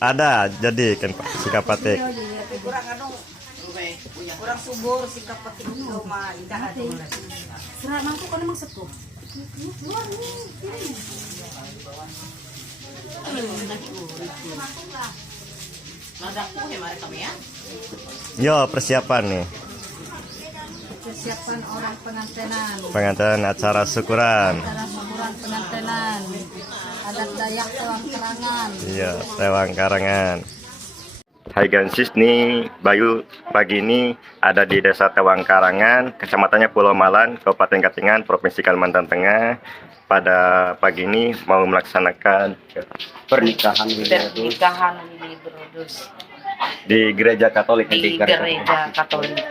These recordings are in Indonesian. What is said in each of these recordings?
ada jadi kan Pak sikap patik. Kurang anu kurang subur sikap petik rumah indah ada. Serah mangkuk kan emang sepuh. Yo persiapan nih. Persiapan orang pengantenan. Pengantin acara syukuran. Acara syukuran pengantenan. Adat Dayak Tewang Karangan. Iya, Tewang Karangan. Hai Gansis nih, Bayu pagi ini ada di Desa Tewang Karangan, kecamatannya Pulau Malan, Kabupaten Katingan, Provinsi Kalimantan Tengah. Pada pagi ini mau melaksanakan pernikahan Willy Brodus di Gereja Katolik. di Gereja Katolik.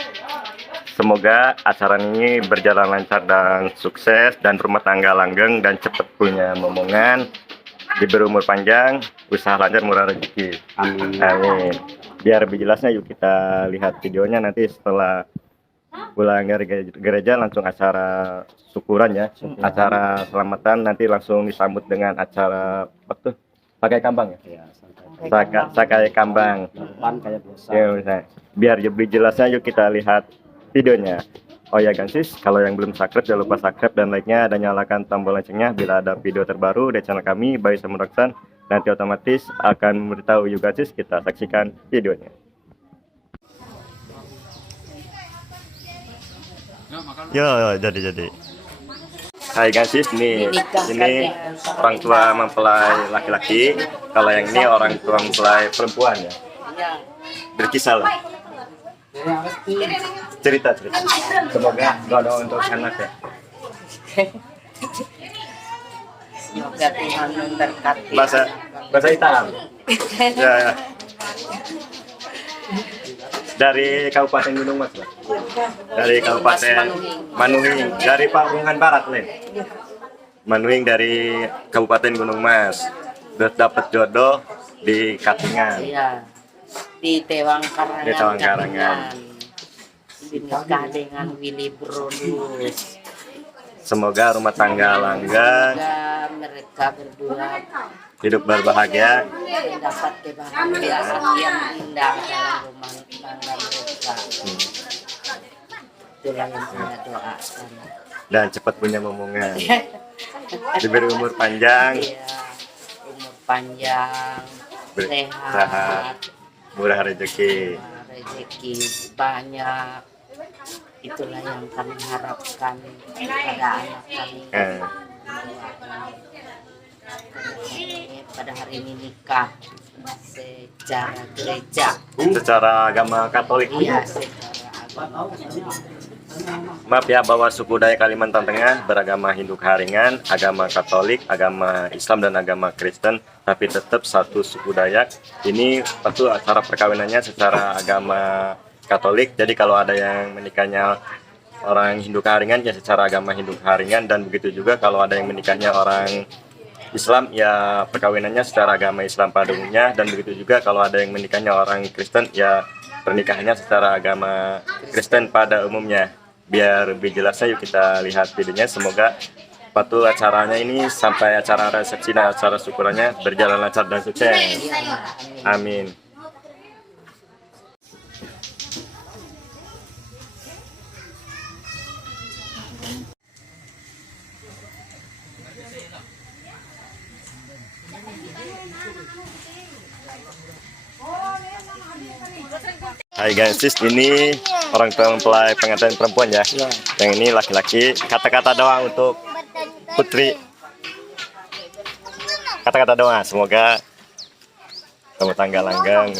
Semoga acara ini berjalan lancar dan sukses, dan rumah tangga langgeng dan cepat punya momongan, diberi umur panjang, usaha lancar, murah rezeki. Amin. Amin. Biar lebih jelasnya yuk kita lihat videonya nanti setelah pulang dari gereja langsung acara syukuran ya. Acara selamatan nanti langsung disambut dengan acara waktu pakai kambang ya. Ya, Sakai kambang. depan kayak biasa. Ya, misalnya. Biar lebih jelasnya yuk kita lihat videonya. Oh ya Gansis, kalau yang belum subscribe jangan lupa subscribe dan like-nya, dan nyalakan tombol loncengnya bila ada video terbaru dari channel kami Bayu Samuraksan. Nanti otomatis akan memberitahu yuk Gansis, kita saksikan videonya. Yo, jadi. Hai Gansis, nih ini orang tua mempelai laki-laki, kalau yang ini orang tua mempelai perempuan ya. Iya. Berkisah lah. Cerita. Semoga doa untuk anak ya. Semoga Tuhan memberkati. Bahasa hitam. Ya. Dari Kabupaten Gunung Mas, Pak. Dari Kabupaten Manuhing, dari Pakungan Barat, Len. Manuhing dari Kabupaten Gunung Mas. Udah dapat jodoh di Katingan. Iya. Di Tewang Karangan. Di Tewang Karangan. Dinikah dengan Willy Brodus. Semoga rumah tangga langgeng, Semoga mereka berdua hidup berbahagia. mendapat kebahagiaan yang indah dalam rumah tangga mereka. Itulah yang saya doakan. Dan cepat punya momongan. Diberi umur panjang, Iya, umur panjang, sehat, sehat, murah rezeki. rezeki banyak. Itulah yang kami harapkan pada anak kami. Pada hari ini nikah secara gereja. Secara agama Katolik. Iya, secara agama. Maaf ya, bahwa suku Dayak Kalimantan Tengah beragama Hindu Karingan, agama Katolik, agama Islam dan agama Kristen, tapi tetap satu suku Dayak. Ini tentu acara perkawinannya secara agama Katolik. Jadi kalau ada yang menikahnya orang Hindu Karingan ya secara agama Hindu Karingan, dan begitu juga kalau ada yang menikahnya orang Islam ya perkawinannya secara agama Islam pada umumnya, dan begitu juga kalau ada yang menikahnya orang Kristen ya pernikahannya secara agama Kristen pada umumnya. Biar lebih jelasnya yuk kita lihat videonya. Semoga waktu acaranya ini sampai acara resepsi dan acara syukurannya berjalan lancar dan sukses. Amin. Hai Gansis, ini orang tua mempelai pengantin perempuan ya. Yang ini laki-laki. Kata-kata doa untuk putri. Kata-kata doa, semoga rumah tangga langgeng.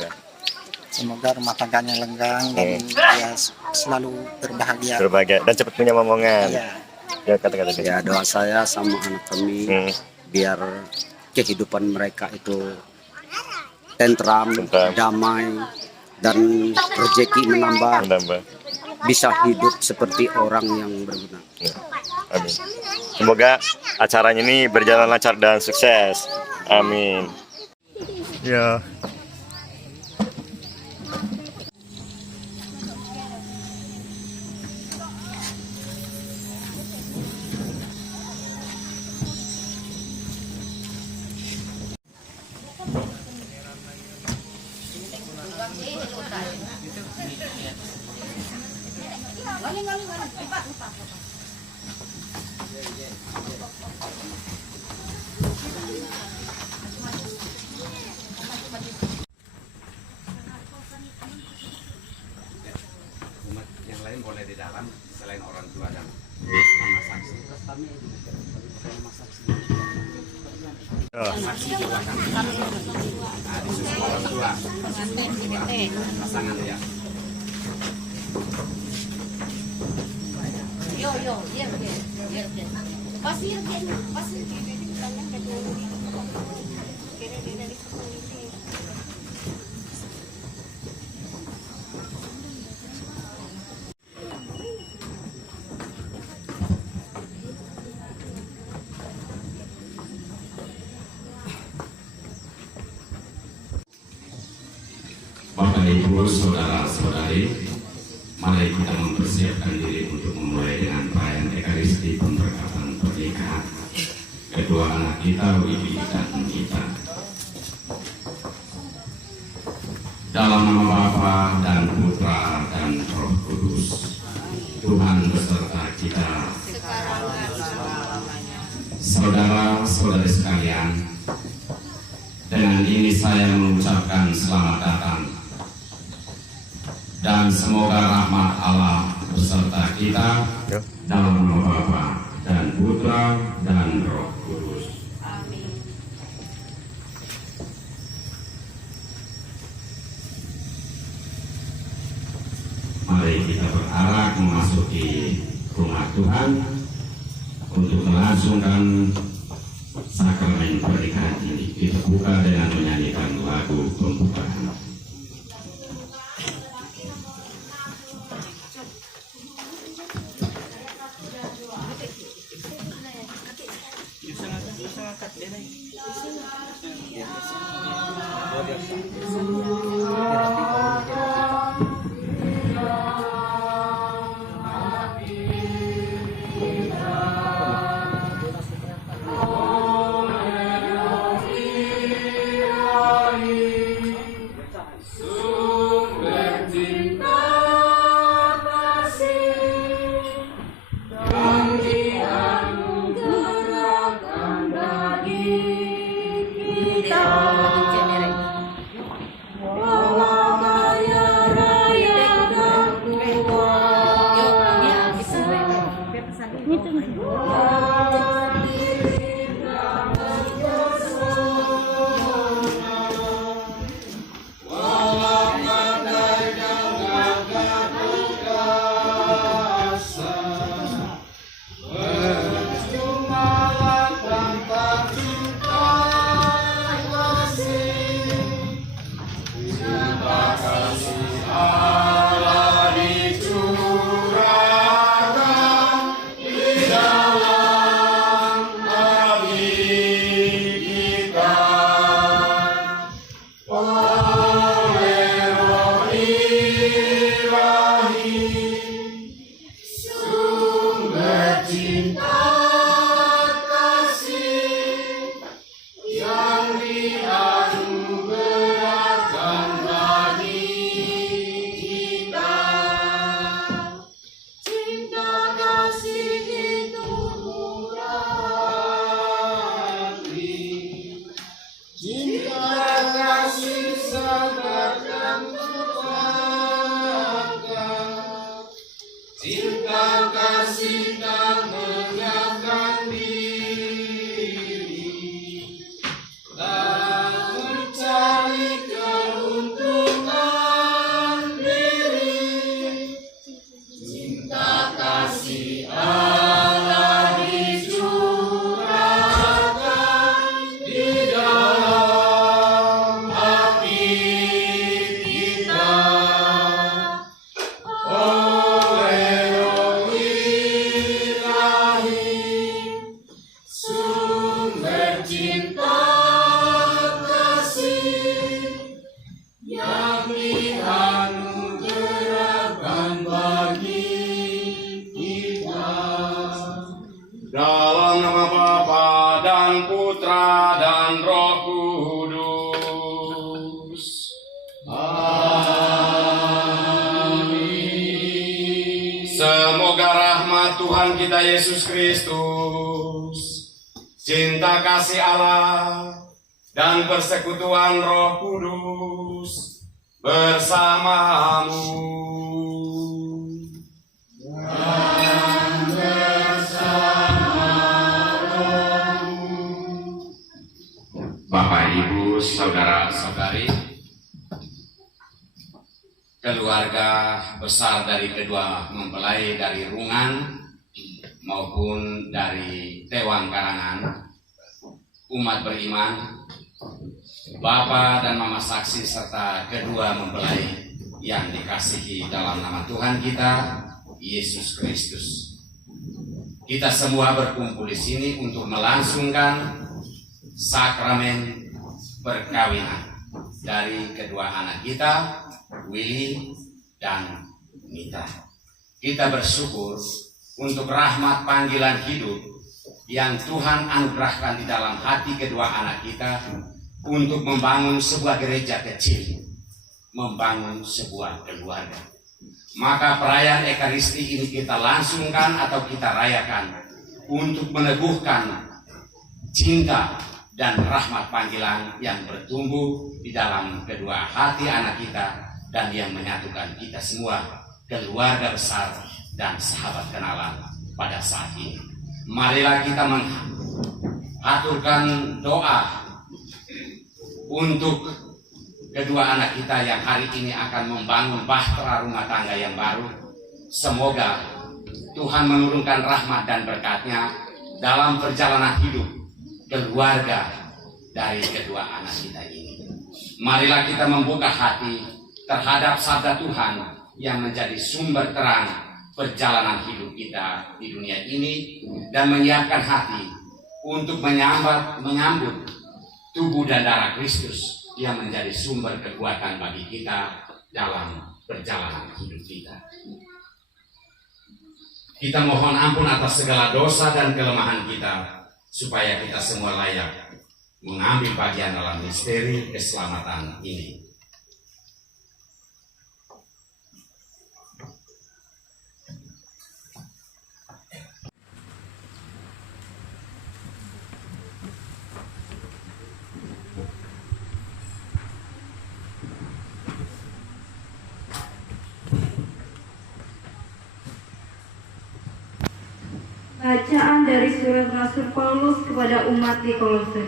Semoga rumah tangganya lenggang dan dia selalu berbahagia. Berbahagia dan cepat punya momongan. Iya. Ya, kata-kata Ya, doa saya sama anak kami biar kehidupan mereka itu tentram, damai, dan rezeki menambah, bisa hidup seperti orang yang berguna. Amin. Semoga acaranya ini berjalan lancar dan sukses. Amin. Ya. Umat yang lain boleh di dalam selain orang tua dan nama saksi. Saksi juga kan. Nah, disusul orang tua. Pasangan ya. Yo, iya. Pasir. Bapak Ibu, saudara-saudari, mari kita mempersiapkan diri untuk memulai dengan perayaan Ekaristi pemberkatan pernikahan kedua anak kita, Wibi dan Nita. Dalam nama Bapa dan Putra dan Roh Kudus, Tuhan beserta kita. Saudara-saudari sekalian, dengan ini saya mengucapkan selamat datang dan semoga rahmat Allah beserta kita dalam nama Bapa dan Putra dan Roh Kudus. Amin. Mari kita berarak memasuki rumah Tuhan untuk melangsungkan sakramen pernikahan ini. Kita buka dengan menyanyikan lagu pembukaan. Dalam nama Bapa dan Putra dan Roh Kudus. Amin. Semoga rahmat Tuhan kita Yesus Kristus, cinta kasih Allah, dan persekutuan Roh Kudus bersamamu. Bapak, Ibu, saudara-saudari, keluarga besar dari kedua mempelai dari Rungan maupun dari Tewang Karangan, umat beriman, Bapak dan Mama Saksi serta kedua mempelai yang dikasihi dalam nama Tuhan kita Yesus Kristus. Kita semua berkumpul di sini untuk melangsungkan sakramen perkawinan dari kedua anak kita, Willy dan Mita. Kita bersyukur untuk rahmat panggilan hidup yang Tuhan anugerahkan di dalam hati kedua anak kita untuk membangun sebuah gereja kecil, membangun sebuah keluarga. Maka perayaan Ekaristi ini kita langsungkan atau kita rayakan untuk meneguhkan cinta dan rahmat panggilan yang bertumbuh di dalam kedua hati anak kita dan yang menyatukan kita semua keluarga besar dan sahabat kenalan pada saat ini. Marilah kita mengaturkan doa untuk kedua anak kita yang hari ini akan membangun bahtera rumah tangga yang baru. Semoga Tuhan menurunkan rahmat dan berkat-Nya dalam perjalanan hidup keluarga dari kedua anak kita ini. Marilah kita membuka hati terhadap sabda Tuhan yang menjadi sumber terang perjalanan hidup kita di dunia ini dan menyiapkan hati untuk menyambut tubuh dan darah Kristus yang menjadi sumber kekuatan bagi kita dalam perjalanan hidup kita. Kita mohon ampun atas segala dosa dan kelemahan kita, supaya kita semua layak mengambil bagian dalam misteri keselamatan ini. Bacaan dari surat Rasul Paulus kepada umat di Kolose.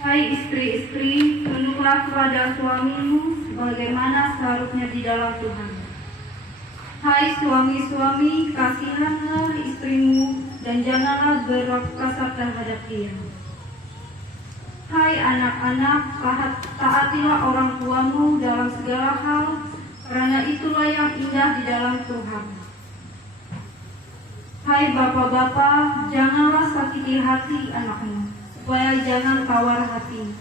Hai istri-istri, tunduklah kepada suamimu sebagaimana seharusnya di dalam Tuhan. Hai suami-suami, kasihanlah istrimu dan janganlah berlaku kasar terhadap dia. Hai anak-anak, taatilah orang tuamu dalam segala hal, karena itulah yang indah di dalam Tuhan. Hai bapak-bapak, janganlah sakiti hati anakmu, supaya jangan tawar hatimu.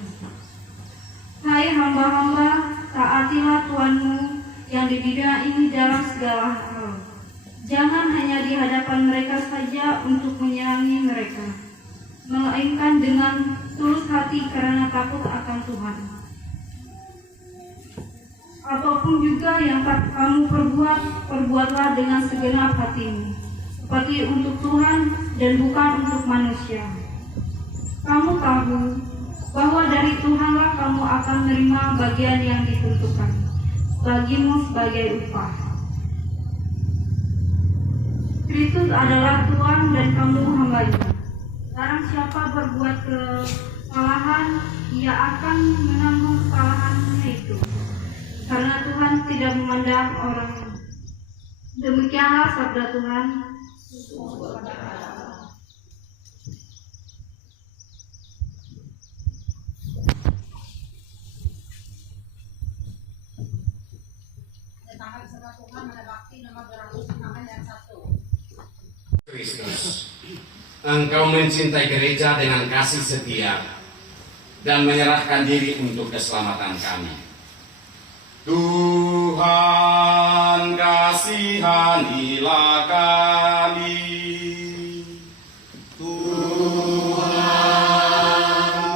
Hai hamba-hamba, taatilah Tuhanmu yang di dunia ini dalam segala hal. Jangan hanya di hadapan mereka saja untuk menyenangi mereka, melainkan dengan tulus hati karena takut akan Tuhan. Apapun juga yang kamu perbuat, perbuatlah dengan segenap hatimu, seperti untuk Tuhan dan bukan untuk manusia. Kamu tahu bahwa dari Tuhanlah kamu akan menerima bagian yang ditentukan bagimu sebagai upah. Kristus adalah Tuhan dan kamu hamba-Nya. Barang siapa berbuat kesalahan, ia akan menanggung kesalahannya itu, karena Tuhan tidak memandang orang. Demikianlah sabda Tuhan. Kristus, Engkau mencintai gereja dengan kasih setia dan menyerahkan diri untuk keselamatan kami. Tuhan, kasihanilah kami. Tuhan,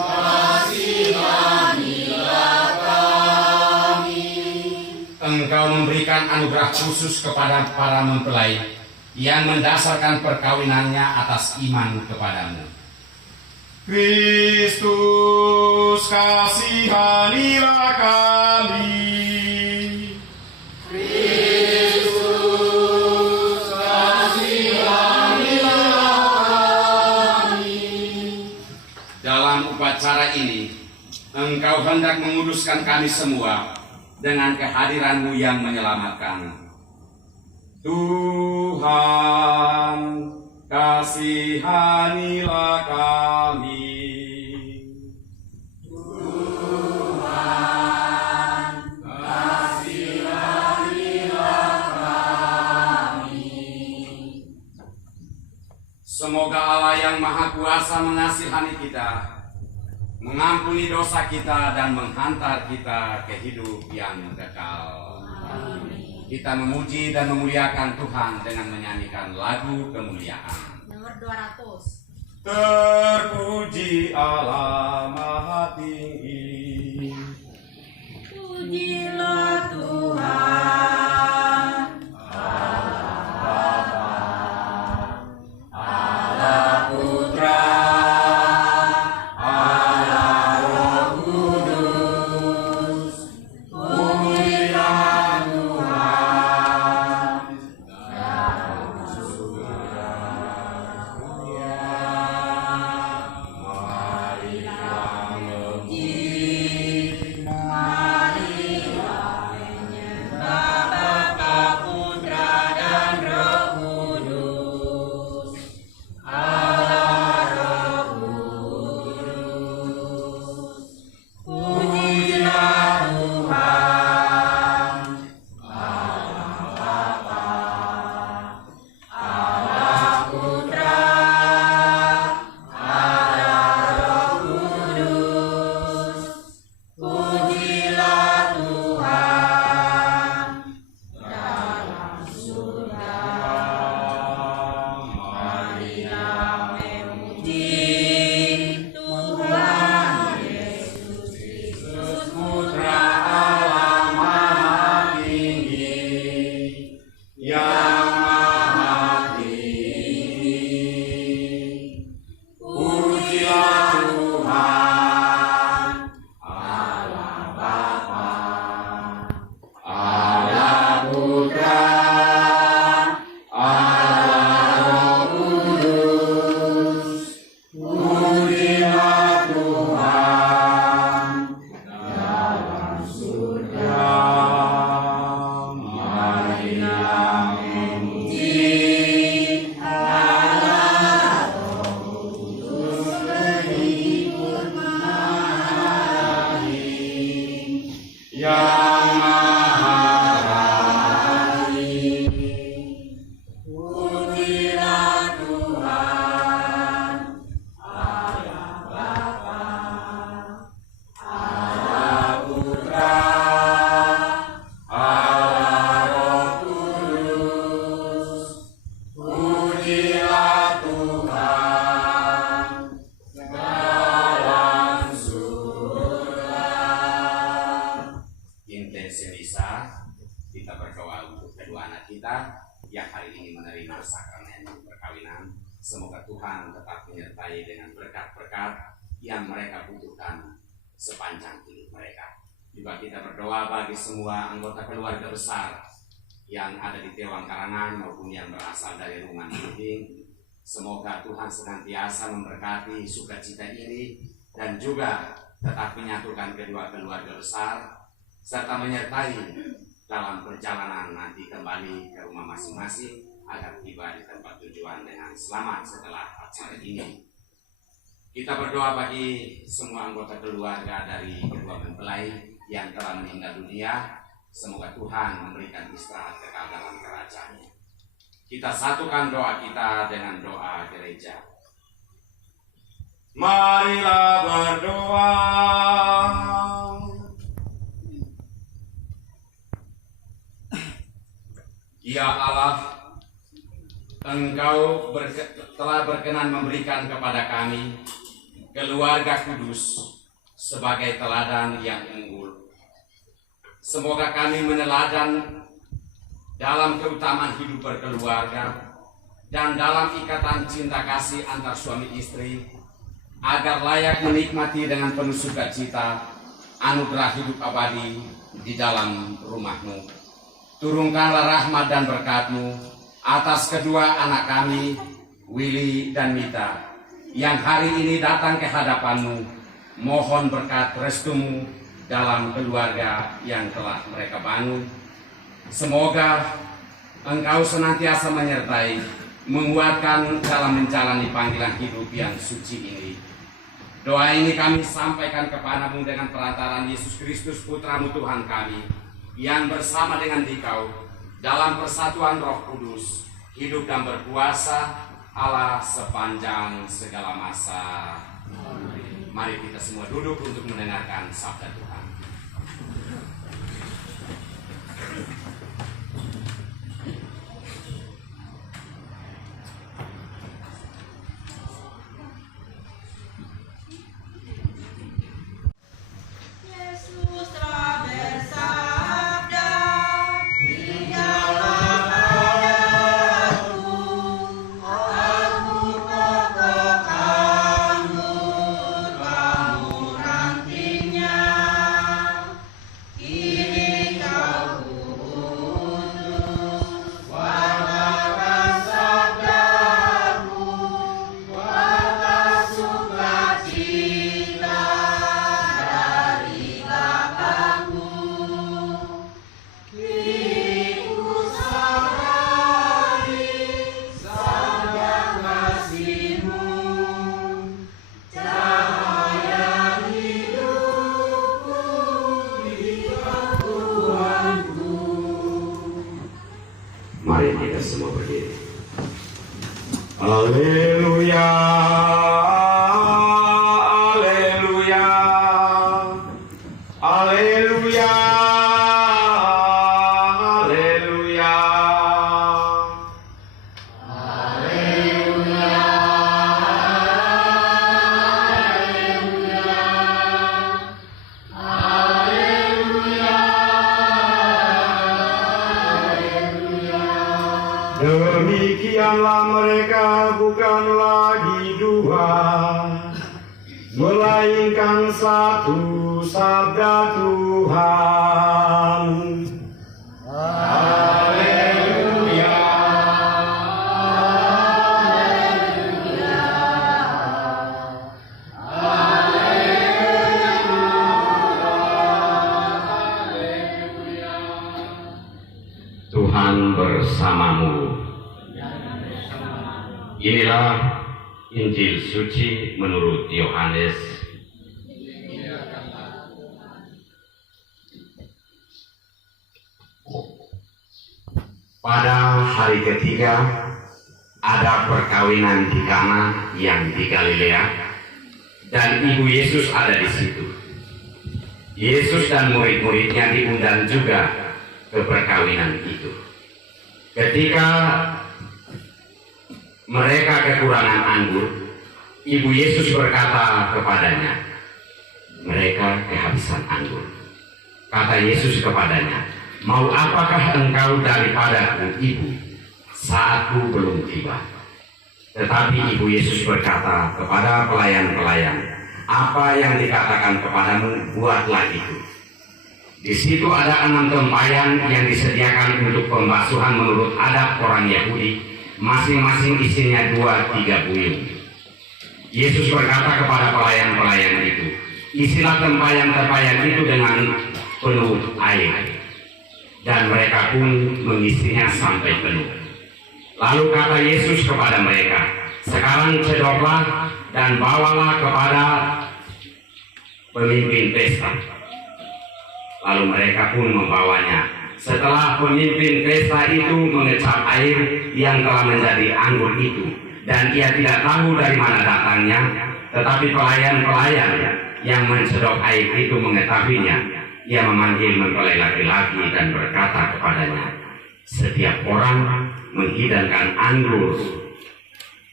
kasihanilah kami. Engkau memberikan anugerah khusus kepada para mempelai yang mendasarkan perkawinannya atas iman kepadamu. Kristus, kasihanilah kami. Kristus, kasihanilah kami. Dalam upacara ini, Engkau hendak menguduskan kami semua dengan kehadiran-Mu yang menyelamatkan. Tuhan, kasihanilah kami. Tuhan, kasihanilah kami. Semoga Allah yang Maha Kuasa mengasihani kita, mengampuni dosa kita dan menghantar kita ke hidup yang kekal. Kita memuji dan memuliakan Tuhan dengan menyanyikan lagu kemuliaan. Nomor 200. Terpuji Allah Maha Tinggi. Pujilah Tuhan. Allah Putra, Semoga Tuhan tetap menyertai dengan berkat-berkat yang mereka butuhkan sepanjang hidup mereka. Juga kita berdoa bagi semua anggota keluarga besar yang ada di Tewang Karangan maupun yang berasal dari Rungan Biding. Semoga Tuhan senantiasa memberkati sukacita ini dan juga tetap menyatukan kedua keluarga besar serta menyertai dalam perjalanan nanti kembali ke rumah masing-masing agar tiba di tempat tujuan dengan selamat setelah acara ini. Kita berdoa bagi semua anggota keluarga dari kedua mempelai yang telah meninggal dunia. Semoga Tuhan memberikan istirahat kekal dalam kerajaan-Nya. Kita satukan doa kita dengan doa gereja. Marilah berdoa. Ya Allah, Engkau telah berkenan memberikan kepada kami keluarga kudus sebagai teladan yang unggul. Semoga kami meneladan dalam keutamaan hidup berkeluarga dan dalam ikatan cinta kasih antar suami istri, agar layak menikmati dengan penuh sukacita anugerah hidup abadi di dalam rumah-Mu. Turunkanlah rahmat dan berkat-Mu atas kedua anak kami, Willy dan Mita, yang hari ini datang ke hadapan-Mu. Mohon berkat restu-Mu dalam keluarga yang telah mereka bangun. Semoga Engkau senantiasa menyertai, menguatkan dalam menjalani panggilan hidup yang suci ini. Doa ini kami sampaikan kepadamu dengan perantaraan Yesus Kristus Putra-Mu Tuhan kami, yang bersama dengan Dikau dalam persatuan Roh Kudus, hidup dan berkuasa Allah sepanjang segala masa. Mari kita semua duduk untuk mendengarkan sabda Tuhan. Yesus telah bersabda, "Tinggallah padaku, aku kokoh anggur kamu rantingnya. Kini kau kuutus, wartakan sabdaku, warta sukacita dari lapangmu. Kini ku sadari sabda kasih-Mu, cahaya hidupku di kekuatanku." Mari kita semua berdiri. Haleluya, haleluya, haleluya, haleluya. Demikianlah mereka bukan lagi dua, melainkan satu sabda Tuhan. Haleluya. Tuhan bersamamu. Inilah Injil suci menurut Yohanes. Pada hari ketiga ada perkawinan di Kana yang di Galilea, dan ibu Yesus ada di situ. Yesus dan murid-muridnya diundang juga ke perkawinan itu. Ketika mereka kekurangan anggur, ibu Yesus berkata kepadanya, "Mereka kehabisan anggur." Kata Yesus kepadanya, "Mau apakah engkau daripadaku, ibu? Saatku belum tiba." Tetapi ibu Yesus berkata kepada pelayan-pelayan, "Apa yang dikatakan kepadamu, buatlah itu." Di situ ada 6 tempayan yang disediakan untuk pembasuhan menurut adat orang Yahudi, masing-masing isinya 2-3 buyung. Yesus berkata kepada pelayan-pelayan itu, "Isilah tempayan-tempayan itu dengan penuh air." Dan mereka pun mengisinya sampai penuh. Lalu kata Yesus kepada mereka, "Sekarang cedoklah dan bawalah kepada pemimpin pesta." Lalu mereka pun membawanya. Setelah pemimpin pesta itu mengecap air yang telah menjadi anggur itu, dan ia tidak tahu dari mana datangnya, tetapi pelayan-pelayan yang mencedok air itu mengetahuinya, ia memanggil mempelai laki-laki dan berkata kepadanya, "Setiap orang menghidangkan anggur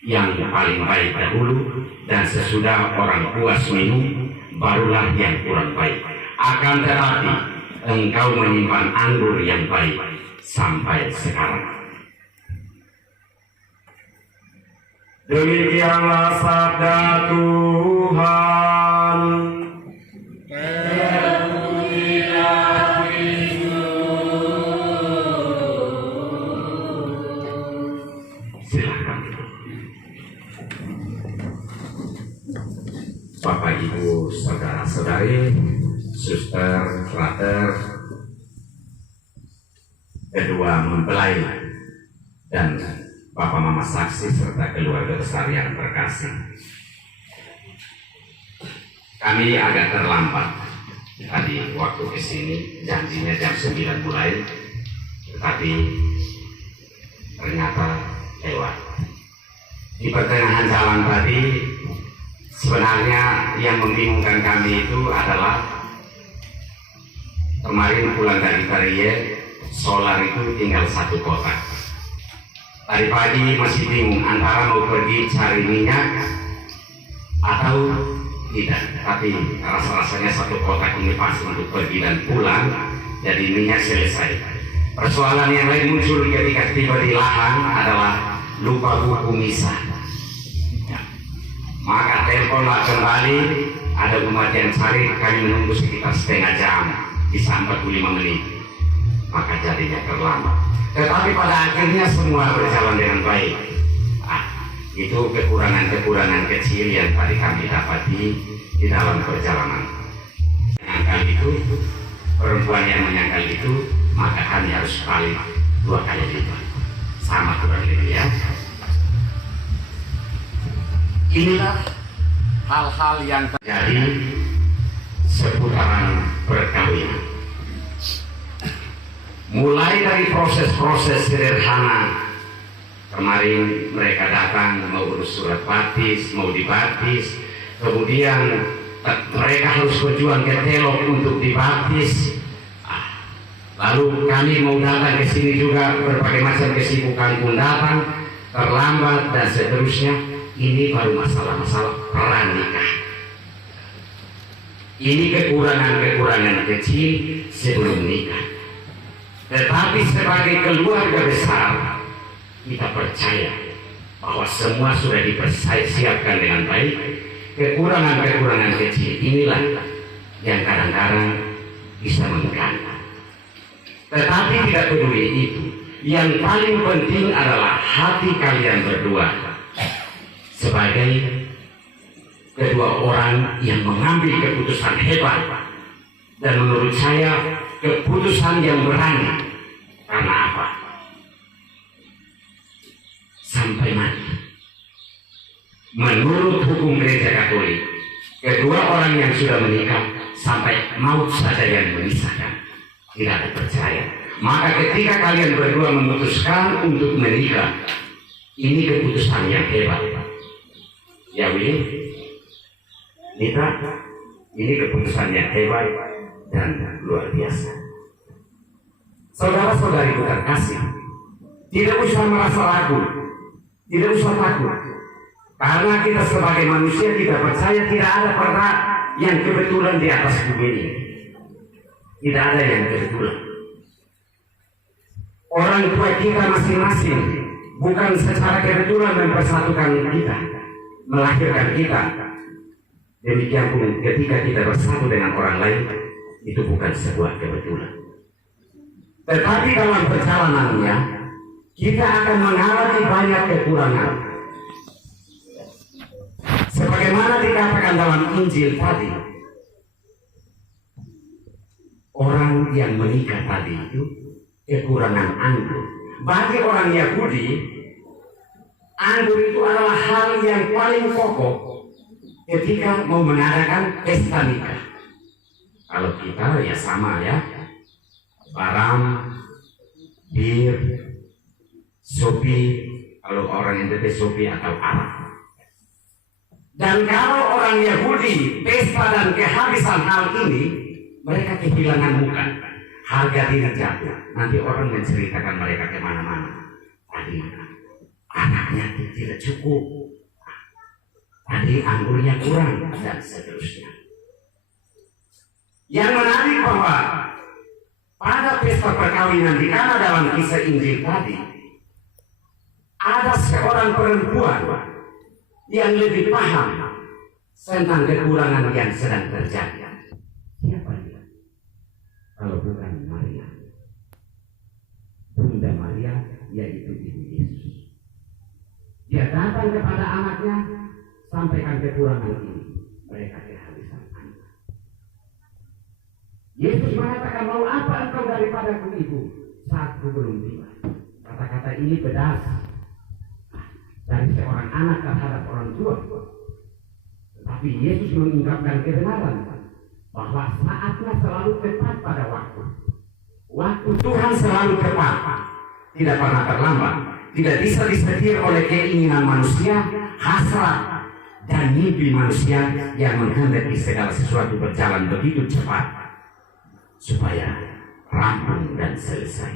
yang paling baik dahulu, dan sesudah orang puas minum, barulah yang kurang baik. Akan tetapi Engkau menyimpan anggur yang baik sampai sekarang. Demikianlah sabda Tuhan. Silakan. Bapak, Ibu, saudara-saudari, suster, frater, kedua mempelai, dan Bapak Mama saksi serta keluarga besar yang terkasih. Kami agak terlambat tadi waktu kesini, janjinya jam 9 mulai, tetapi ternyata lewat. Di pertengahan jalan tadi, sebenarnya yang membingungkan kami itu adalah kemarin pulang dari Karie, solar itu tinggal 1 kotak. Tadi pagi masih bingung antara mau pergi cari minyak atau tidak. Tapi rasa-rasanya 1 kotak ini pas untuk pergi dan pulang, jadi minyak selesai. Persoalan yang lain muncul ketika tiba di lahan adalah lupa buku misa. Maka teleponlah kembali, ada kematian sari, kami menunggu sekitar setengah jam, bisa 45 menit. Maka jadinya terlambat. Tetapi pada akhirnya semua berjalan dengan baik. Itu kekurangan-kekurangan kecil yang tadi kami dapati di dalam perjalanan. Menyangkal itu, perempuan yang menyangkal itu, maka kami harus paling 2 kali lipat. Sama kurang lebih ya. Inilah hal-hal yang terjadi seputaran perkawinan. Mulai dari proses-proses sederhana, kemarin mereka datang mau urus surat baptis, mau dibaptis, kemudian mereka harus berjuang ke telok untuk dibaptis. Lalu kami mau datang ke sini juga, berbagai macam kesibukan pun datang, terlambat dan seterusnya. Ini baru masalah-masalah pranikah. Ini kekurangan-kekurangan kecil sebelum nikah. Tetapi sebagai keluarga besar, kita percaya bahwa semua sudah dipersiapkan dengan baik. Kekurangan-kekurangan kecil inilah yang kadang-kadang bisa mengganggu. Tetapi tidak peduli itu. Yang paling penting adalah hati kalian berdua sebagai kedua orang yang mengambil keputusan hebat. Dan menurut saya keputusan yang berani. Karena apa? Sampai mati. Menurut hukum gereja Katolik, kedua orang yang sudah menikah sampai maut saja yang memisahkan. Tidak ada percaya. Maka ketika kalian berdua memutuskan untuk menikah, ini keputusan yang hebat. Ya Willy, Nita, ini keputusan yang hebat dan luar biasa. Saudara-saudariku terkasih, tidak usah merasa ragu, tidak usah takut, karena kita sebagai manusia tidak percaya tidak ada pernah yang kebetulan di atas bumi ini. Tidak ada yang kebetulan. Orang tua kita masing-masing bukan secara kebetulan mempersatukan kita, melahirkan kita. Demikian pun ketika kita bersatu dengan orang lain, itu bukan sebuah kebetulan. Tetapi dalam perjalanannya, kita akan mengalami banyak kekurangan. Sebagaimana dikatakan dalam Injil tadi, orang yang menikah tadi itu kekurangan anggur. Bagi orang Yahudi, anggur itu adalah hal yang paling pokok ketika mau mengadakan pesta nikah. Kalau kita ya sama ya, baram, bir, sopi, kalau orang NTT sopi atau arak. Dan kalau orang Yahudi pesta dan kehabisan hal ini, mereka kehilangan muka, harga diri jatuh. Nanti orang menceritakan mereka kemana-mana. Tadi anaknya tidak cukup, tadi anggurnya kurang, dan seterusnya. Yang menarik bahwa pada pesta perkawinan di Kana dalam kisah Injil tadi, ada seorang perempuan yang lebih paham tentang kekurangan yang sedang terjadi. Siapa dia? Kalau bukan Maria, Bunda Maria, yaitu Ibu Yesus. Dia datang kepada anaknya, sampaikan kekurangan ini. Mereka kehabisan anak. Yesus mengatakan, mau apa engkau daripadaku ibu? Saatku belum tiba. Kata-kata ini pedas dari seorang anak terhadap orang tua. Tetapi Yesus mengungkapkan kebenaran bahwa saatnya selalu tepat pada waktu. Waktu Tuhan selalu tepat, tidak pernah terlambat, tidak bisa disetir oleh keinginan manusia, hasrat dan mimpi manusia yang menghendaki segala sesuatu berjalan begitu cepat supaya rampung dan selesai.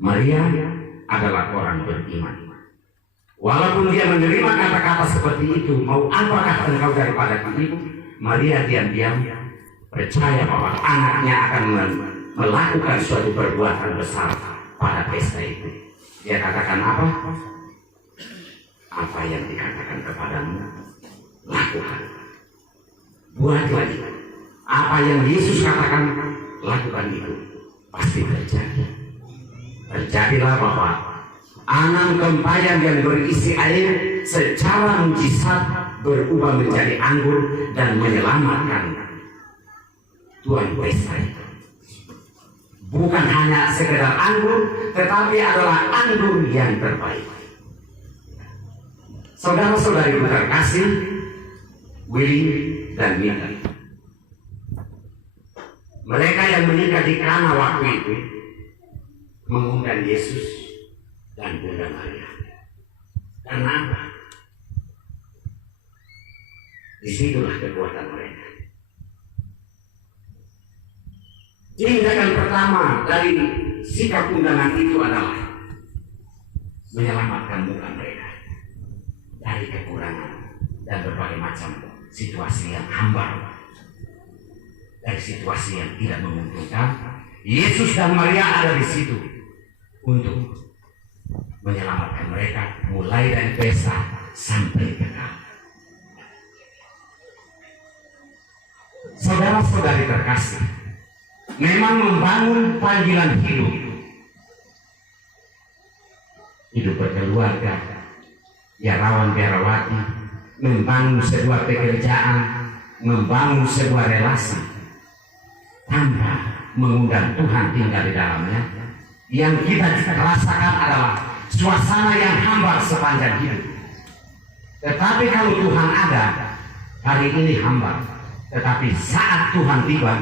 Maria adalah orang beriman. Walaupun dia menerima kata-kata seperti itu, mau apakah engkau daripada ibu? Maria diam-diam percaya bahwa anaknya akan melakukan suatu perbuatan besar pada pesta itu. Dia katakan apa? Apa yang dikatakan kepadamu, lakukan. Buat lagi. Apa yang Yesus katakan, lakukan itu. Pasti terjadi. Terjadilah bahwa anam tempayan yang berisi air secara mujizat berubah menjadi anggur dan menyelamatkan tuan pesta itu. Bukan hanya sekedar anggur, tetapi adalah anggur yang terbaik. Saudara-saudari terkasih, Willy dan Mita, mereka yang menikah di Kana waktu itu mengundang Yesus dan Bunda Maria. Karena apa? Disitulah kekuatan mereka. Tindakan pertama dari sikap undangan itu adalah menyelamatkan muka mereka dari kekurangan dan berbagai macam situasi yang hambar, dari situasi yang tidak menguntungkan. Yesus dan Maria ada di situ untuk menyelamatkan mereka mulai dari pesta sampai kekal. Saudara-saudari terkasih, memang membangun panggilan hidup berkeluarga, biarawan biarawati, membangun sebuah pekerjaan, membangun sebuah relasi tanpa mengundang Tuhan tinggal di dalamnya, yang kita rasakan adalah suasana yang hambar sepanjang hidup. Tetapi kalau Tuhan ada, hari ini hambar, tetapi saat Tuhan tiba,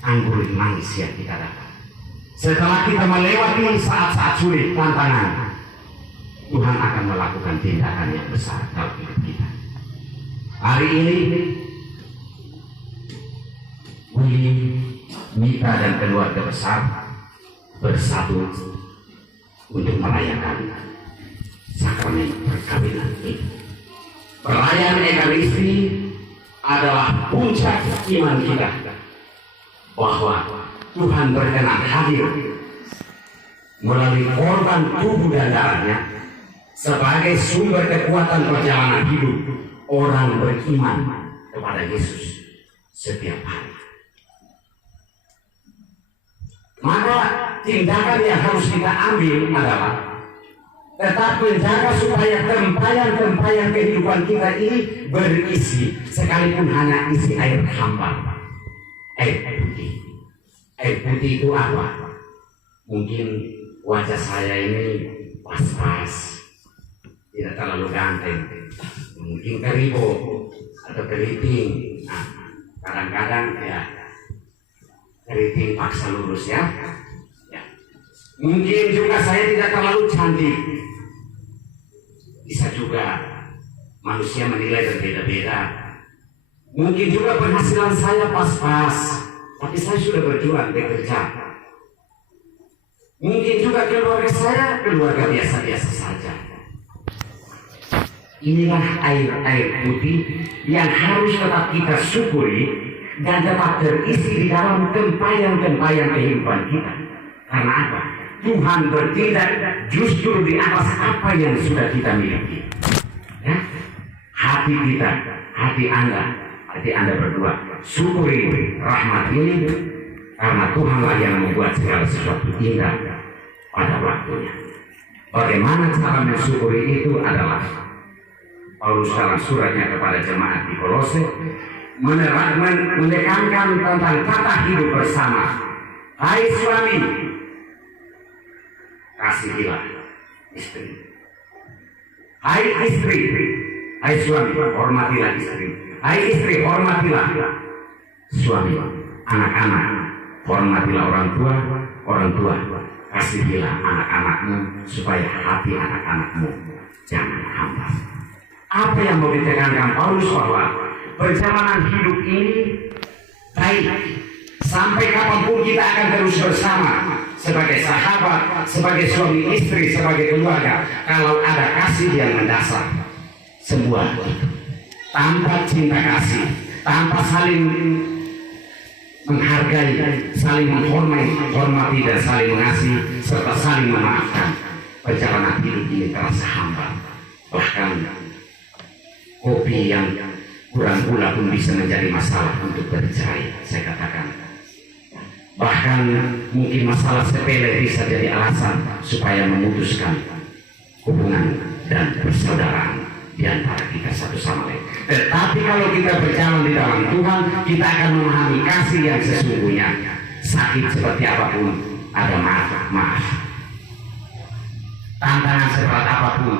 anggur manis yang kita dapat. Setelah kita melewati saat-saat sulit, tantangan, Tuhan akan melakukan tindakan yang besar dalam hidup kita. Hari ini Willy, Mita dan keluarga besar bersatu untuk merayakan sakramen perkawinan ini. Perayaan Ekaristi adalah puncak iman kita bahwa Tuhan berkenan hadir melalui korban tubuh dan darahnya sebagai sumber kekuatan perjalanan hidup orang beriman kepada Yesus setiap hari. Maka tindakan yang harus kita ambil adalah tetap menjaga supaya tempayan-tempayan kehidupan kita ini berisi, sekalipun hanya isi air hambar, air putih. Air putih itu apa? Mungkin wajah saya ini pas-pas, tidak terlalu ganteng, mungkin keribo atau keriting. Nah, kadang-kadang ya keriting paksa lurus ya. Mungkin juga saya tidak terlalu cantik. Bisa juga manusia menilai berbeda-beda. Mungkin juga penghasilan saya pas-pas, tapi saya sudah berjuang bekerja. Mungkin juga keluarga saya keluarga biasa-biasa saja. Inilah air putih yang harus tetap kita syukuri dan tetap terisi di dalam tempayan-tempayan kehidupan kita. Karena apa? Tuhan bertindak justru di atas apa yang sudah kita miliki. Ya? Hati kita, hati Anda berdua, syukuri rahmat ini, karena Tuhanlah yang membuat segala sesuatu indah pada waktunya. Bagaimana cara mensyukuri itu adalah Paulus dalam suratnya kepada jemaat di Kolose menekankan tentang tata hidup bersama. Hai suami, kasihilah istri. Hai istri, hai suami, hormatilah istri. Hai istri, hormatilah suami. Anak-anak, hormatilah orang tua, kasihilah anak-anakmu, supaya hati anak-anakmu jangan hampas. Apa yang mau ditekankan Paulus bahwa perjalanan hidup ini baik. Sampai kapanpun kita akan terus bersama sebagai sahabat, sebagai suami istri, sebagai keluarga. Kalau ada kasih yang mendasar, semua tanpa cinta kasih, tanpa saling menghargai, saling menghormati dan saling mengasihi serta saling memaafkan, perjalanan hidup ini terasa hambar. Bahkan kopi yang kurang gula pun bisa menjadi masalah untuk bercerai, saya katakan. Bahkan mungkin masalah sepele bisa jadi alasan supaya memutuskan hubungan dan persaudaraan di antara kita satu sama lain. Tetapi kalau kita berjalan di dalam Tuhan, kita akan memahami kasih yang sesungguhnya. Sakit seperti apapun, ada maaf. Tantangan seberat apapun,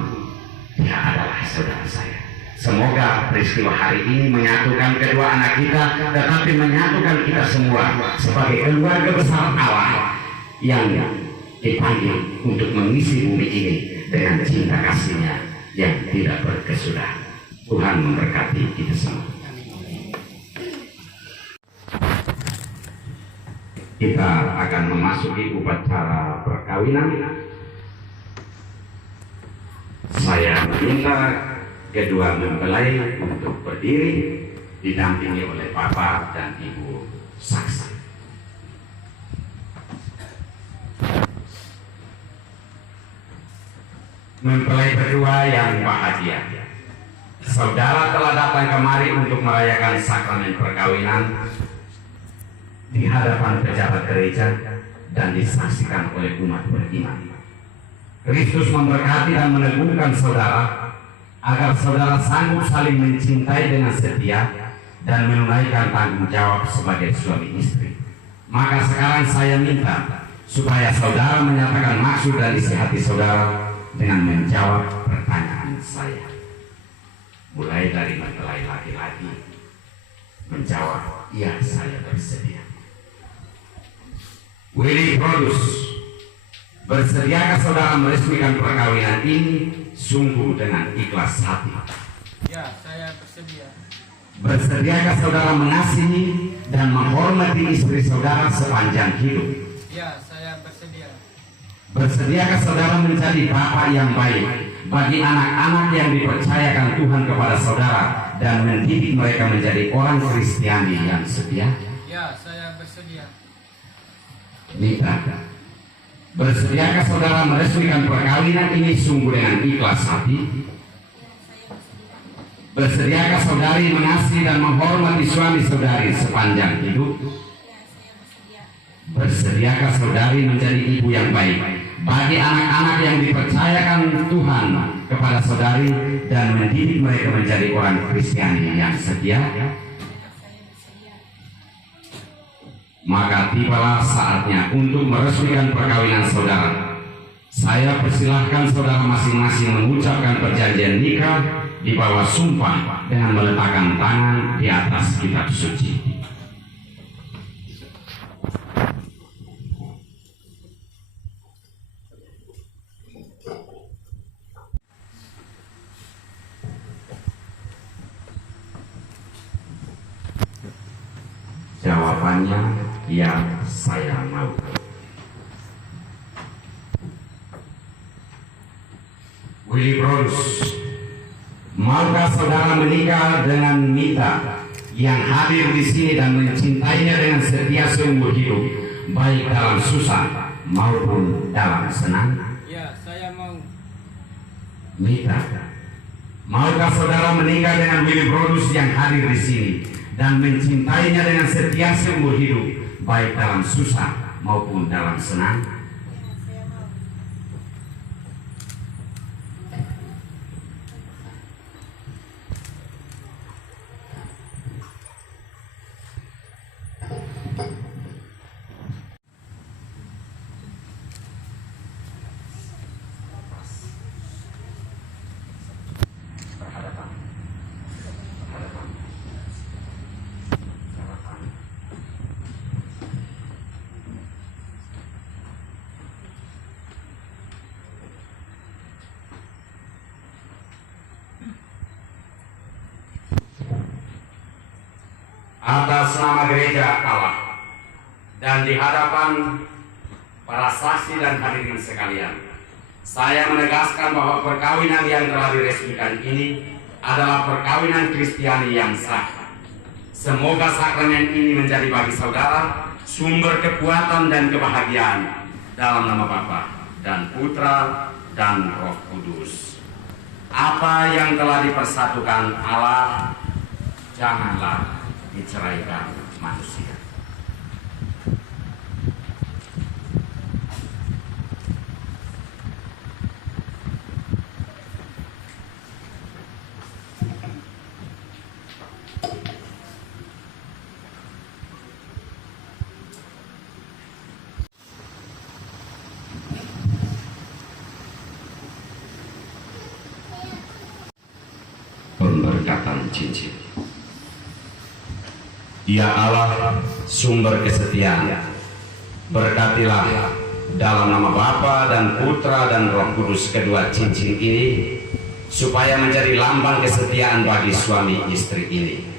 dia adalah saudara saya. Semoga peristiwa hari ini menyatukan kedua anak kita, tetapi menyatukan kita semua sebagai keluarga besar Allah yang dipanggil untuk mengisi bumi ini dengan cinta kasih-Nya yang tidak berkesudahan. Tuhan memberkati kita semua. Kita akan memasuki upacara perkawinan. Saya meminta kedua mempelai untuk berdiri didampingi oleh Bapak dan Ibu saksi. Mempelai berdua yang bahagia, saudara telah datang kemari untuk merayakan sakramen perkawinan di hadapan pejabat gereja dan disaksikan oleh umat beriman. Kristus memberkati dan meneguhkan saudara agar saudara sanggup saling mencintai dengan setia dan menunaikan tanggung jawab sebagai suami istri. Maka sekarang saya minta supaya saudara menyatakan maksud dan isi hati saudara dengan menjawab pertanyaan saya. Mulai dari mempelai laki-laki menjawab, "Iya, saya bersedia." Willy Produs, bersediakah saudara meresmikan perkawinan ini sungguh dengan ikhlas hati? Ya, saya bersedia. Bersediakah saudara mengasihi dan menghormati istri saudara sepanjang hidup? Ya, saya bersedia. Bersediakah saudara menjadi bapak yang baik bagi anak-anak yang dipercayakan Tuhan kepada saudara dan mendidik mereka menjadi orang Kristiani yang setia? Ya, saya bersedia. Minta. Bersediakah saudara meresmikan perkawinan ini sungguh dengan ikhlas hati? Bersediakah saudari mengasihi dan menghormati suami saudari sepanjang hidup? Bersediakah saudari menjadi ibu yang baik bagi anak-anak yang dipercayakan Tuhan kepada saudari dan mendidik mereka menjadi orang Kristiani yang setia? Maka tibalah saatnya untuk meresmikan perkawinan saudara. Saya persilahkan saudara masing-masing mengucapkan perjanjian nikah di bawah sumpah dengan meletakkan tangan di atas kitab suci. Jawabannya, ya, saya mau. Willy Produs, maukah saudara menikah dengan Mita yang hadir di sini dan mencintainya dengan setia seumur hidup, baik dalam susah maupun dalam senang? Ya, saya mau. Mita, maukah saudara menikah dengan Willy Brodus yang hadir di sini dan mencintainya dengan setia seumur hidup, baik dalam susah maupun dalam senang? Atas nama gereja Allah dan di hadapan para saksi dan hadirin sekalian, saya menegaskan bahwa perkawinan yang telah diresmikan ini adalah perkawinan Kristiani yang sah. Semoga sakramen ini menjadi bagi saudara sumber kekuatan dan kebahagiaan dalam nama Bapa dan Putra dan Roh Kudus. Apa yang telah dipersatukan Allah, janganlah diceraikan manusia. Pemberkatan cincin. Ya Allah, sumber kesetiaan, berkatilah dalam nama Bapa dan Putra dan Roh Kudus kedua cincin ini, supaya menjadi lambang kesetiaan bagi suami istri ini.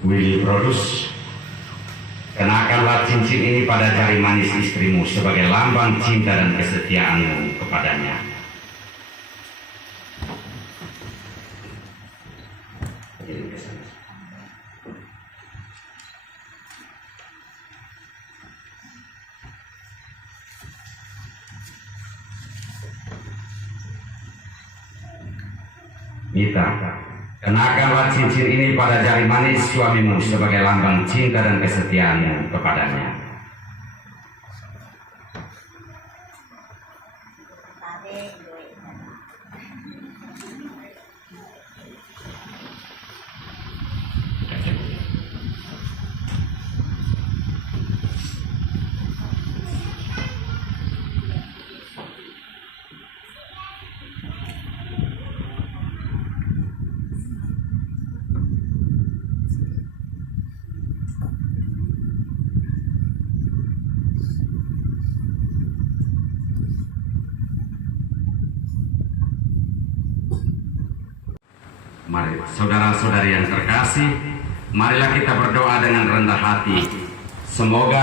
Willy Brodus, kenakanlah cincin ini pada jari manis istrimu sebagai lambang cinta dan kesetiaanmu kepadanya. Mita, kenakanlah cincin ini pada jari manis suamimu sebagai lambang cinta dan kesetiaanmu kepadanya. Mari saudara-saudari yang terkasih, marilah kita berdoa dengan rendah hati. Semoga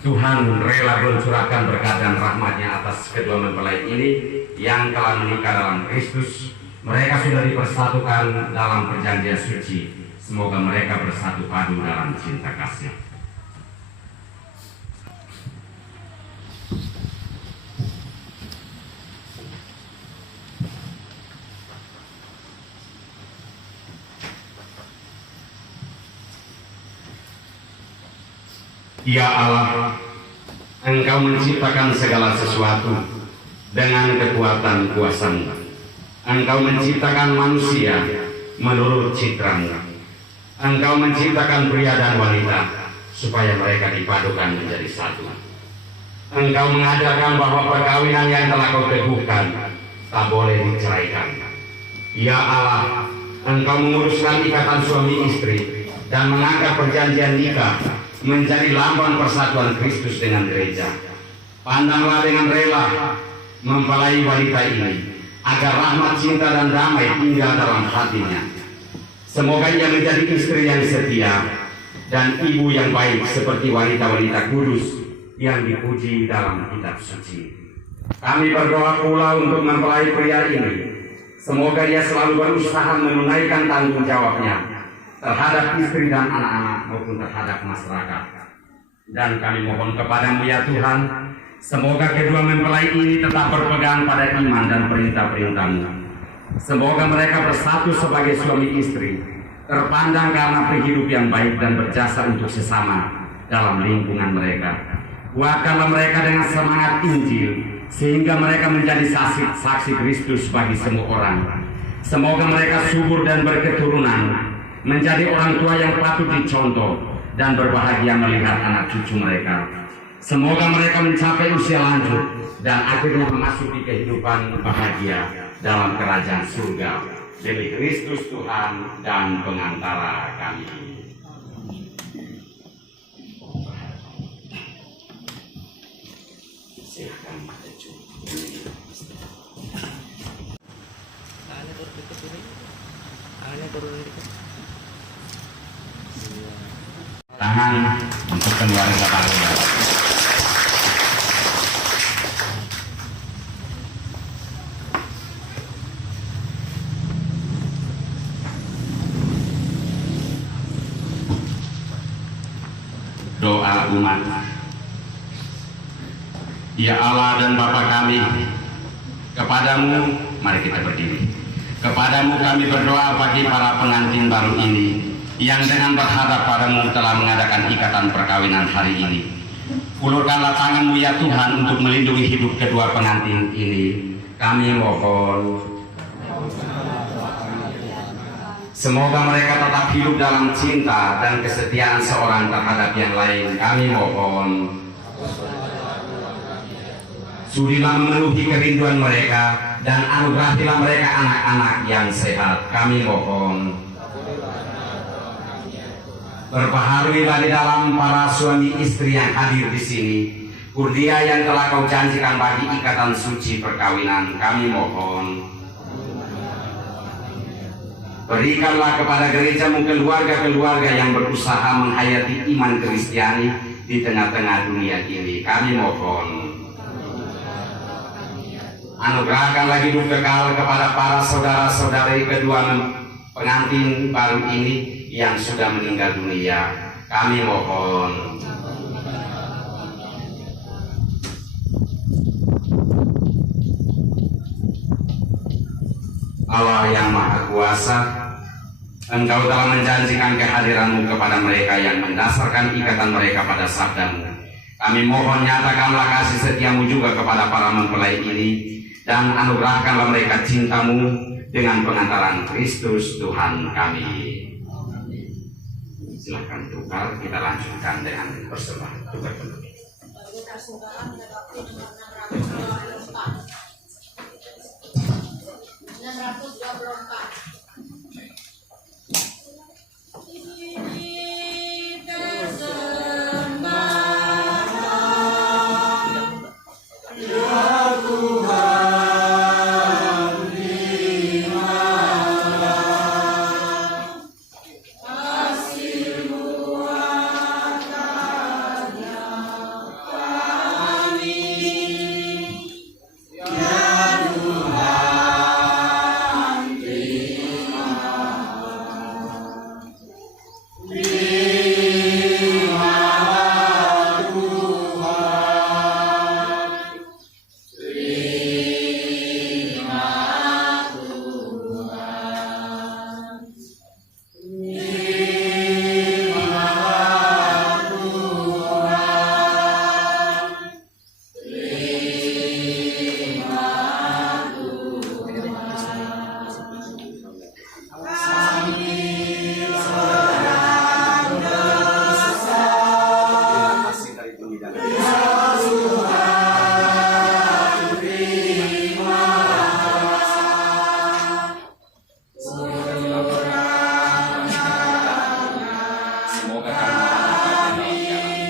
Tuhan rela mencurahkan berkat dan rahmat-Nya atas kedua mempelai ini yang telah menikah dalam Kristus. Mereka sudah dipersatukan dalam perjanjian suci. Semoga mereka bersatu padu dalam cinta kasih. Ya Allah, Engkau menciptakan segala sesuatu dengan kekuatan kuasa-Mu. Engkau menciptakan manusia menurut citra-Mu. Engkau menciptakan pria dan wanita supaya mereka dipadukan menjadi satu. Engkau mengajarkan bahwa perkawinan yang telah Kau teguhkan tak boleh diceraikan. Ya Allah, Engkau menguruskan ikatan suami istri dan mengangkat perjanjian nikah menjadi lambang persatuan Kristus dengan gereja. Pandanglah dengan rela mempelai wanita ini, agar rahmat, cinta, dan damai tinggal dalam hatinya. Semoga ia menjadi istri yang setia dan ibu yang baik seperti wanita-wanita kudus yang dipuji dalam kitab suci. Kami berdoa pula untuk mempelai pria ini. Semoga ia selalu berusaha menunaikan tanggung jawabnya terhadap istri dan anak-anak maupun terhadap masyarakat. Dan kami mohon kepadamu ya Tuhan, semoga kedua mempelai ini tetap berpegang pada iman dan perintah-perintah-Mu. Semoga mereka bersatu sebagai suami istri, terpandang karena hidup yang baik dan berjasa untuk sesama dalam lingkungan mereka. Kuatkanlah mereka dengan semangat Injil, sehingga mereka menjadi saksi Kristus bagi semua orang. Semoga mereka subur dan berketurunan, menjadi orang tua yang patut dicontoh dan berbahagia melihat anak cucu mereka. Semoga mereka mencapai usia lanjut dan akhirnya memasuki kehidupan bahagia dalam kerajaan surga demi Kristus Tuhan dan pengantara kami. Silakan maju. Tangan untuk keluarga baru. Doa umat. Ya Allah dan Bapa kami, kepadamu mari kita berdiri. Kepadamu kami berdoa bagi para pengantin baru ini yang dengan berharap padamu telah mengadakan ikatan perkawinan hari ini. Ulurkanlah tangan-Mu ya Tuhan untuk melindungi hidup kedua pengantin ini. Kami mohon. Semoga mereka tetap hidup dalam cinta dan kesetiaan seorang terhadap yang lain. Kami mohon. Sudilah memenuhi kerinduan mereka dan anugerahilah mereka anak-anak yang sehat. Kami mohon. Berbaharuilah di dalam para suami istri yang hadir di sini, kurnia yang telah Kau janjikan bagi ikatan suci perkawinan. Kami mohon. Berikanlah kepada gereja-Mu keluarga-keluarga yang berusaha menghayati iman Kristiani di tengah-tengah dunia ini. Kami mohon. Anugerahkanlah hidup kekal kepada para saudara-saudari kedua pengantin baru ini yang sudah meninggal dunia. Kami mohon. Allah yang Maha Kuasa, Engkau telah menjanjikan kehadiran-Mu kepada mereka yang mendasarkan ikatan mereka pada sabda-Mu. Kami mohon nyatakanlah kasih setia-Mu juga kepada para mempelai ini, dan anugerahkanlah mereka cinta-Mu dengan pengantaran Kristus Tuhan kami. Silakan tukar, kita lanjutkan dengan persembahan tukar penuh.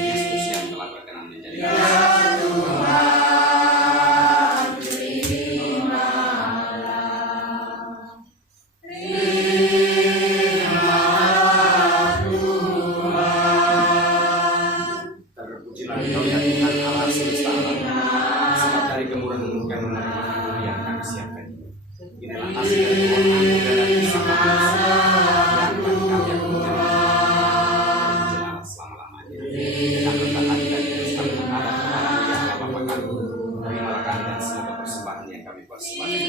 Kristus yang telah berkenan menjadi menemukan menerima yang kami siapkan. Inilah hasil dari doa dan usaha yang bagi kami yang menjalankan selama-lamanya. Kami berkata dan terus kami menghadap kepada yang Bapa kami. Terimalah kami dan semoga persembahan yang kami persembahkan.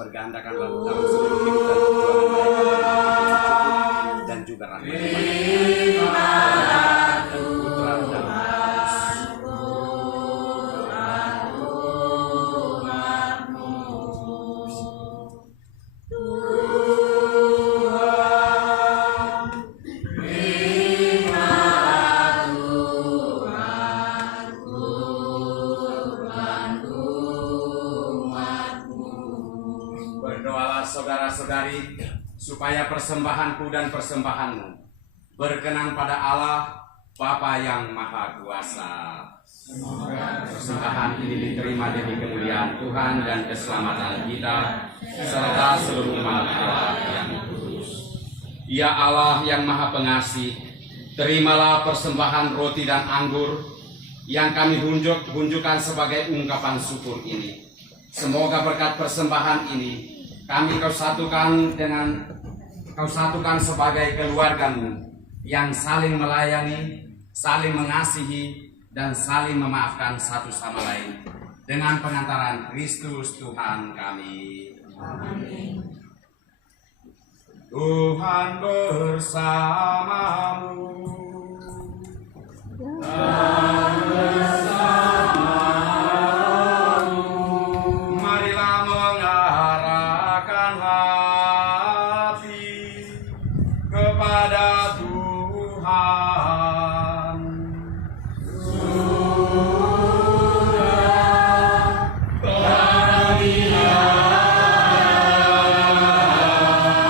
Bergandakanlah dalam seluruh kehidupan perjuangan mereka dan juga rahmat Putra dan Berdoalah saudara-saudari supaya persembahanku dan persembahanmu berkenan pada Allah Bapa yang Maha Kuasa. Persembahan ini diterima demi kemuliaan Tuhan dan keselamatan kita serta seluruh umat Allah yang kudus. Ya Allah yang Maha Pengasih, terimalah persembahan roti dan anggur yang kami hunjukkan sebagai ungkapan syukur ini. Semoga berkat persembahan ini kami kau satukan sebagai keluargamu yang saling melayani, saling mengasihi, dan saling memaafkan satu sama lain dengan pengantaran Kristus Tuhan kami. Amin. Tuhan bersamamu. Dan bersamamu. Marilah mengarahkan hati kepada Tuhan.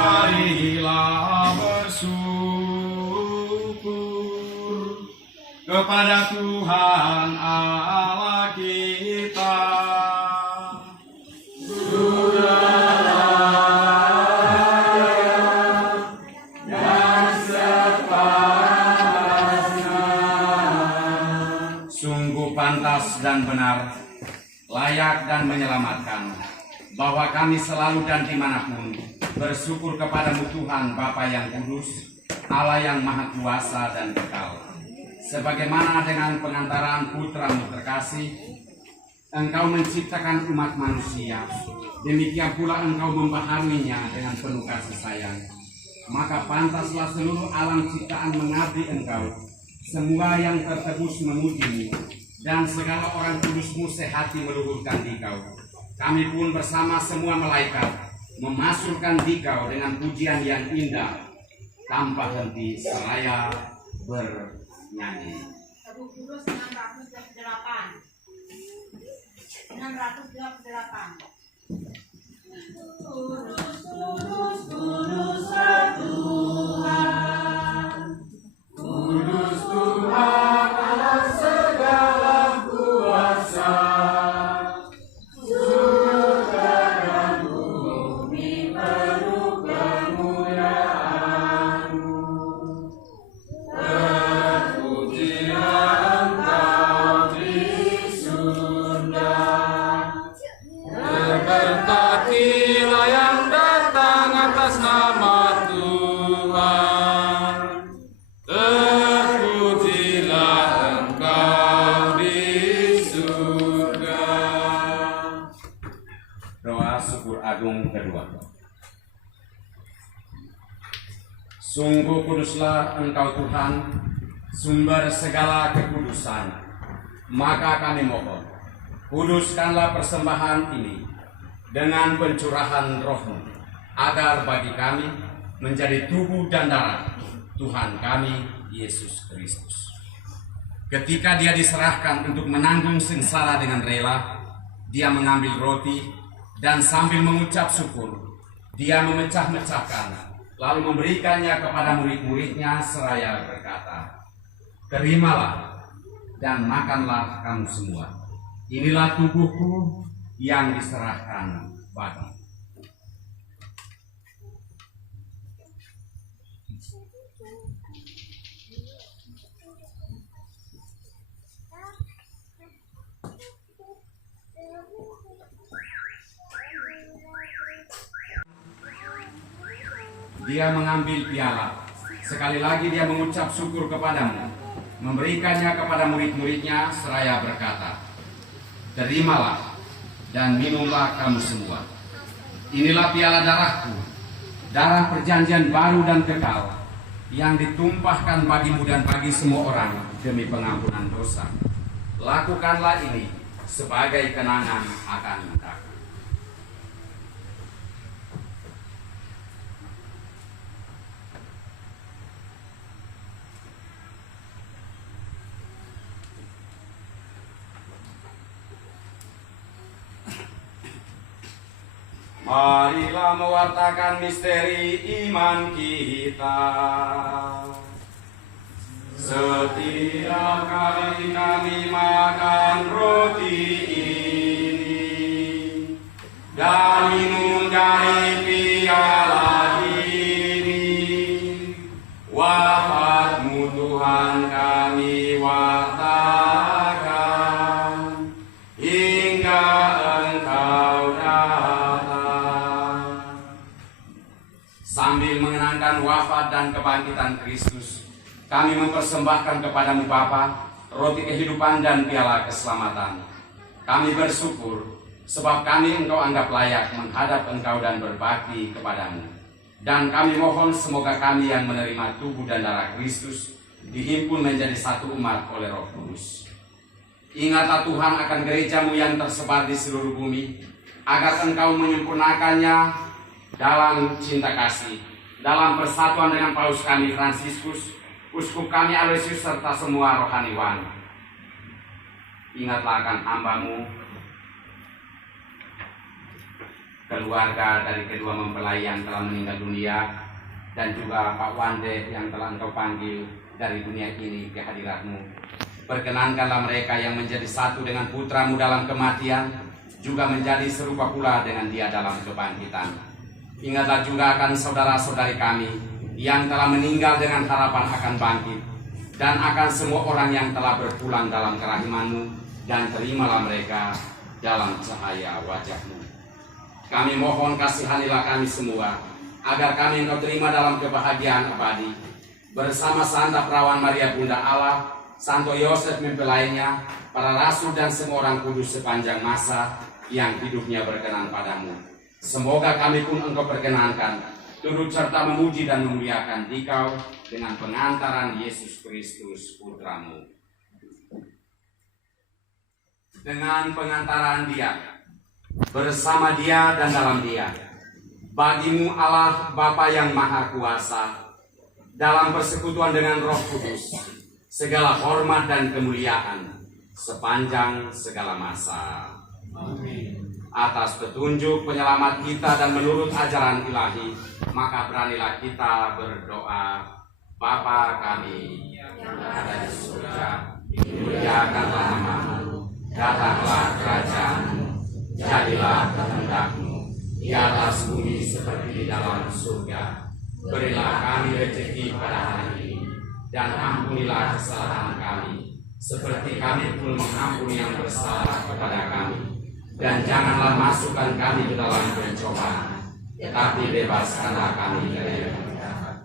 Marilah bersyukur kepada Tuhan Allah kita. Sungguh pantas dan benar, layak dan menyelamatkan, bahwa kami selalu dan dimanapun bersyukur kepadamu Tuhan Bapa yang kudus, Allah yang maha kuasa dan kekal. Sebagaimana dengan pengantaran putramu terkasih, engkau menciptakan umat manusia, demikian pula engkau membaharuinya dengan penuh kasih sayang. Maka pantaslah seluruh alam ciptaan mengabdi engkau, semua yang tertebus memujimu, dan segala orang kudusmu sehati meluhurkan dikau. Kami pun bersama semua malaikat memasukkan dikau dengan pujian yang indah, tanpa henti seraya bernyanyi. 628. Kudus, kudus, kudus Tuhan. Kudus Tuhan Allah segala kuasa. Surga Doa syukur agung kedua. Sungguh kuduslah Engkau Tuhan, sumber segala kekudusan. Maka kami mohon, kuduskanlah persembahan ini dengan pencurahan Roh-Mu, agar bagi kami menjadi tubuh dan darah Tuhan kami Yesus Kristus. Ketika Dia diserahkan untuk menanggung sengsara dengan rela, Dia mengambil roti dan sambil mengucap syukur, Dia memecah-mecahkan, lalu memberikannya kepada murid-muridnya seraya berkata, "Terimalah dan makanlah kamu semua. Inilah tubuhku yang diserahkan bagi." Dia mengambil piala. Sekali lagi Dia mengucap syukur kepadamu, memberikannya kepada murid-muridnya seraya berkata, "Terimalah dan minumlah kamu semua. Inilah piala darahku, darah perjanjian baru dan kekal, yang ditumpahkan bagimu dan bagi semua orang demi pengampunan dosa. Lakukanlah ini sebagai kenangan akan aku." Marilah mewartakan misteri iman kita. Setiap kali kami makan roti ini dan minum dari piala ini, wafat-Mu Tuhan kami wartakan hingga Engkau datang. Sambil mengenangkan wafat dan kebangkitan Kristus, kami mempersembahkan kepadamu Bapa roti kehidupan dan piala keselamatan. Kami bersyukur sebab kami Engkau anggap layak menghadap Engkau dan berbakti kepadamu. Dan kami mohon semoga kami yang menerima tubuh dan darah Kristus dihimpun menjadi satu umat oleh Roh Kudus. Ingatlah Tuhan akan gereja-Mu yang tersebar di seluruh bumi, agar Engkau menyempurnakannya dalam cinta kasih, dalam persatuan dengan Paus kami Fransiskus, Uskup kami Aloysius, serta semua rohaniwan. Ingatlah akan hamba-Mu, keluarga dari kedua mempelai yang telah meninggal dunia, dan juga Pak Wande yang telah Engkau panggil dari dunia ini ke hadirat-Mu. Perkenankanlah mereka yang menjadi satu dengan putra-Mu dalam kematian, juga menjadi serupa pula dengan Dia dalam kebangkitan. Ingatlah juga akan saudara-saudari kami yang telah meninggal dengan harapan akan bangkit, dan akan semua orang yang telah berpulang dalam kerahiman-Mu, dan terimalah mereka dalam cahaya wajah-Mu. Kami mohon kasihanilah kami semua, agar kami Engkau terima dalam kebahagiaan abadi, bersama Santa Perawan Maria Bunda Allah, Santo Yosef mempelainya, para rasul dan semua orang kudus sepanjang masa yang hidupnya berkenan padamu. Semoga kami pun Engkau perkenankan, turut serta memuji dan memuliakan Dikau dengan pengantaran Yesus Kristus Putra-Mu. Dengan pengantaran Dia, bersama Dia dan dalam Dia, bagi-Mu Allah Bapa yang Maha Kuasa, dalam persekutuan dengan Roh Kudus, segala hormat dan kemuliaan sepanjang segala masa. Amin. Atas petunjuk penyelamat kita dan menurut ajaran ilahi, maka beranilah kita berdoa. Bapa kami yang ada di surga, dimuliakanlah nama-Mu, datanglah kerajaan-Mu, jadilah kehendak-Mu di atas bumi seperti di dalam surga. Berilah kami rezeki pada hari ini, dan ampunilah kesalahan kami, seperti kami pun mengampuni yang bersalah kepada kami. Dan janganlah masukkan kami ke dalam pencobaan, tetapi bebaskanlah kami dari yang jahat.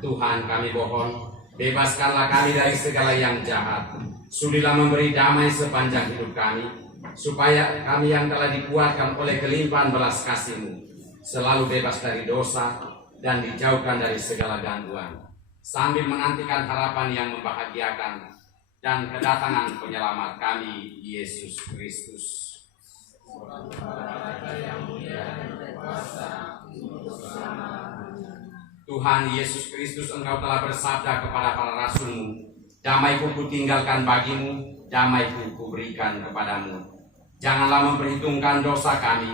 Tuhan, kami mohon, bebaskanlah kami dari segala yang jahat. Sudilah memberi damai sepanjang hidup kami, supaya kami yang telah dikuatkan oleh kelimpahan belas kasih-Mu selalu bebas dari dosa dan dijauhkan dari segala gangguan, sambil menantikan harapan yang membahagiakan dan kedatangan penyelamat kami, Yesus Kristus. Tuhan Yesus Kristus, Engkau telah bersabda kepada para rasul-Mu, damai-Ku kutinggalkan bagimu, damai-Ku kuberikan kepadamu. Janganlah memperhitungkan dosa kami,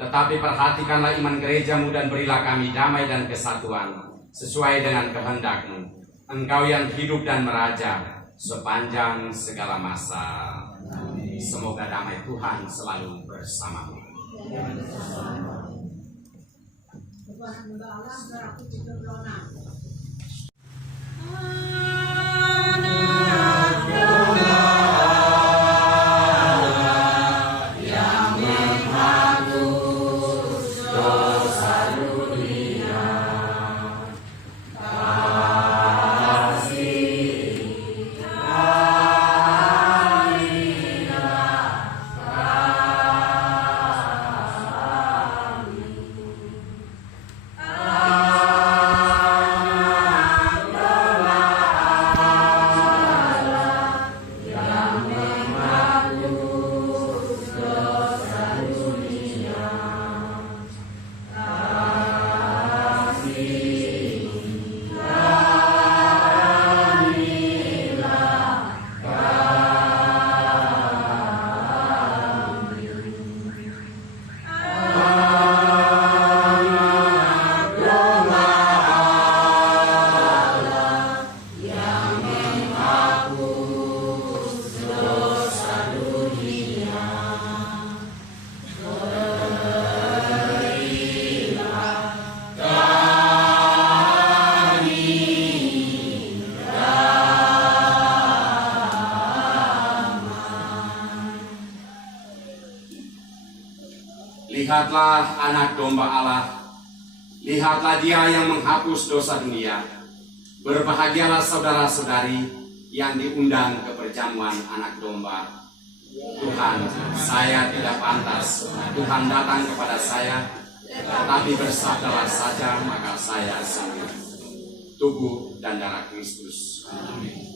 tetapi perhatikanlah iman gereja-Mu dan berilah kami damai dan kesatuan sesuai dengan kehendak-Mu. Engkau yang hidup dan meraja sepanjang segala masa. Semoga damai Tuhan selalu bersamamu. Lihatlah anak domba Allah, lihatlah Dia yang menghapus dosa dunia. Berbahagialah saudara-saudari yang diundang ke perjamuan anak domba. Tuhan, saya tidak pantas Tuhan datang kepada saya, tetapi bersabdalah saja maka saya sembuh. Tubuh dan darah Kristus. Amin.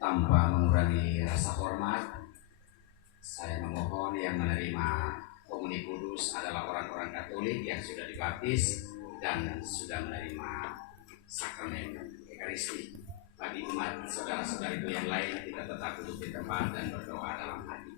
Tanpa mengurangi rasa hormat, saya memohon yang menerima komuni kudus adalah orang-orang Katolik yang sudah dibaptis dan sudah menerima sakramen Ekaristi. Bagi umat saudara-saudariku yang lain, kita tetap duduk di tempat dan berdoa dalam hati.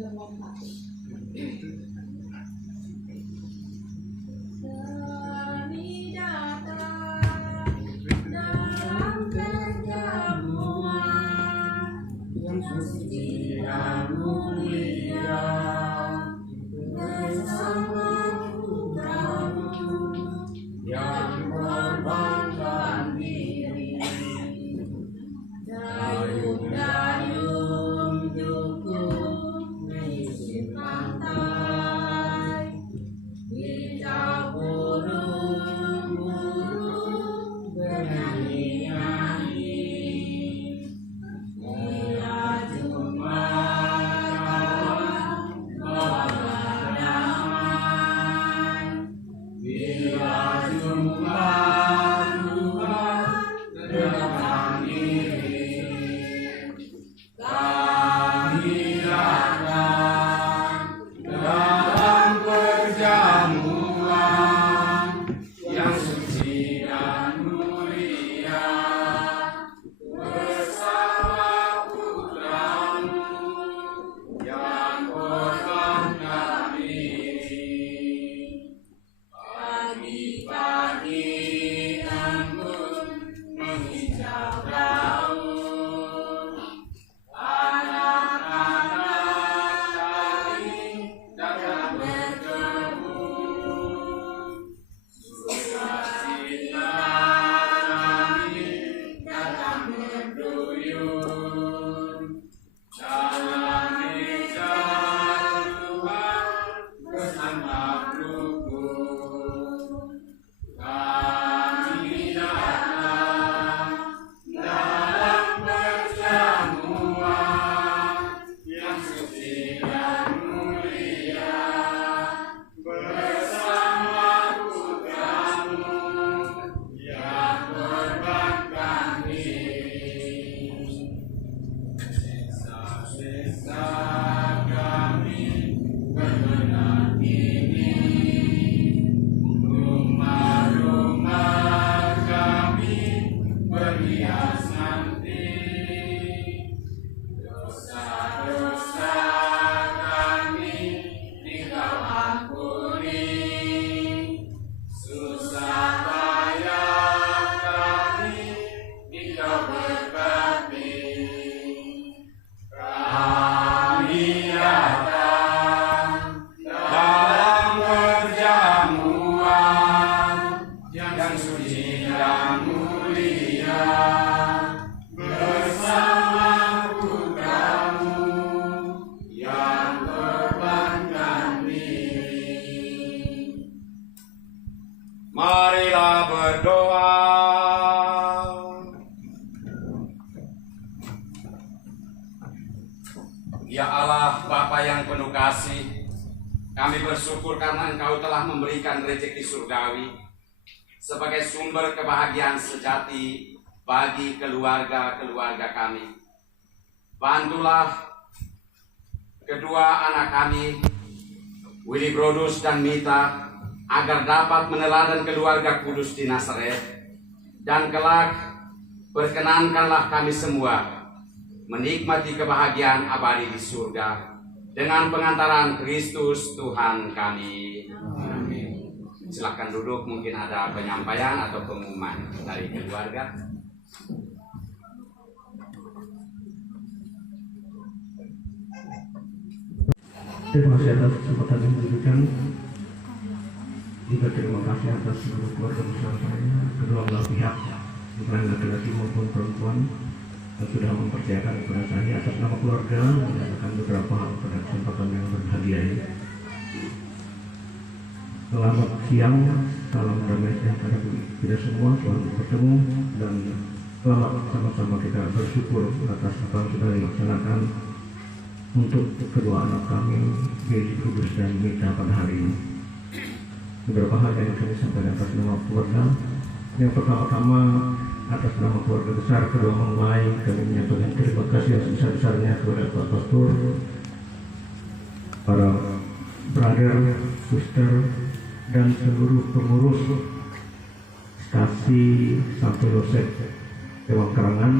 Kami datang dalam perjamuan yang suci dan mulia bersama putramu yang korbankan diri. Dayung-dayung cukup mengisi pantai, hijau burung-burung bernyanyi-nyanyi. Bila Jumat bawa damai, bila Jumat Tuhan datang diri. Kami datang dalam perjamuan yang suci dan mulia bersama putramu yang korbankan diri. Pagi-pagi embun menghijau daun, anak-anak kami datang berkebun, sukacita kami datang berduyun. Dalam meja Tuhan bersantap rukun. Kami datang dalam perjamuan yang suci dan mulia bersama putramu yang korbankan diri. Sisa-sisa kami berbenah ini, rumah-rumah kami berhias nanti. Dosa-dosa kami Engkau ampuni, susah payah kami Engkau berkati. Kami datang dalam perjamuan yang suci dan mulia bersama putramu yang korbankan diri. Marilah berdoa. Ya Allah, Bapa yang penuh kasih, kami bersyukur karena Engkau telah memberikan rezeki surgawi sebagai sumber kebahagiaan sejati bagi keluarga-keluarga kami. Bantulah kedua anak kami, Willy Brodus dan Mita, agar dapat meneladan keluarga kudus di Nazaret, dan kelak berkenankanlah kami semua menikmati kebahagiaan abadi di surga dengan pengantaran Kristus Tuhan kami. Amin. Silakan duduk, mungkin ada penyampaian atau pengumuman dari keluarga. Terima kasih atas kesempatan yang diberikan. Juga terima kasih atas seluruh keluarga besar saya, kedua belah pihak, bukan laki-laki maupun perempuan, yang sudah mempercayakan kepada saya atas nama keluarga menyatakan beberapa hal pada kesempatan yang berbahagia ini. Selamat siang, salam damai sejahtera kita semua, selamat bertemu dan selamat sama-sama kita bersyukur atas apa yang sudah dilaksanakan untuk kedua anak kami, Willy Brodus dan Mita pada hari ini. Beberapa hal yang kami sampaikan atas nama keluarga. Yang pertama-tama atas nama keluarga besar kedua Mangwai, kami menyampaikan terima kasih yang sebesar-besarnya kepada Pak Pastor, para brother, sister, dan seluruh pengurus stasi Santo Yosef Tewang Karangan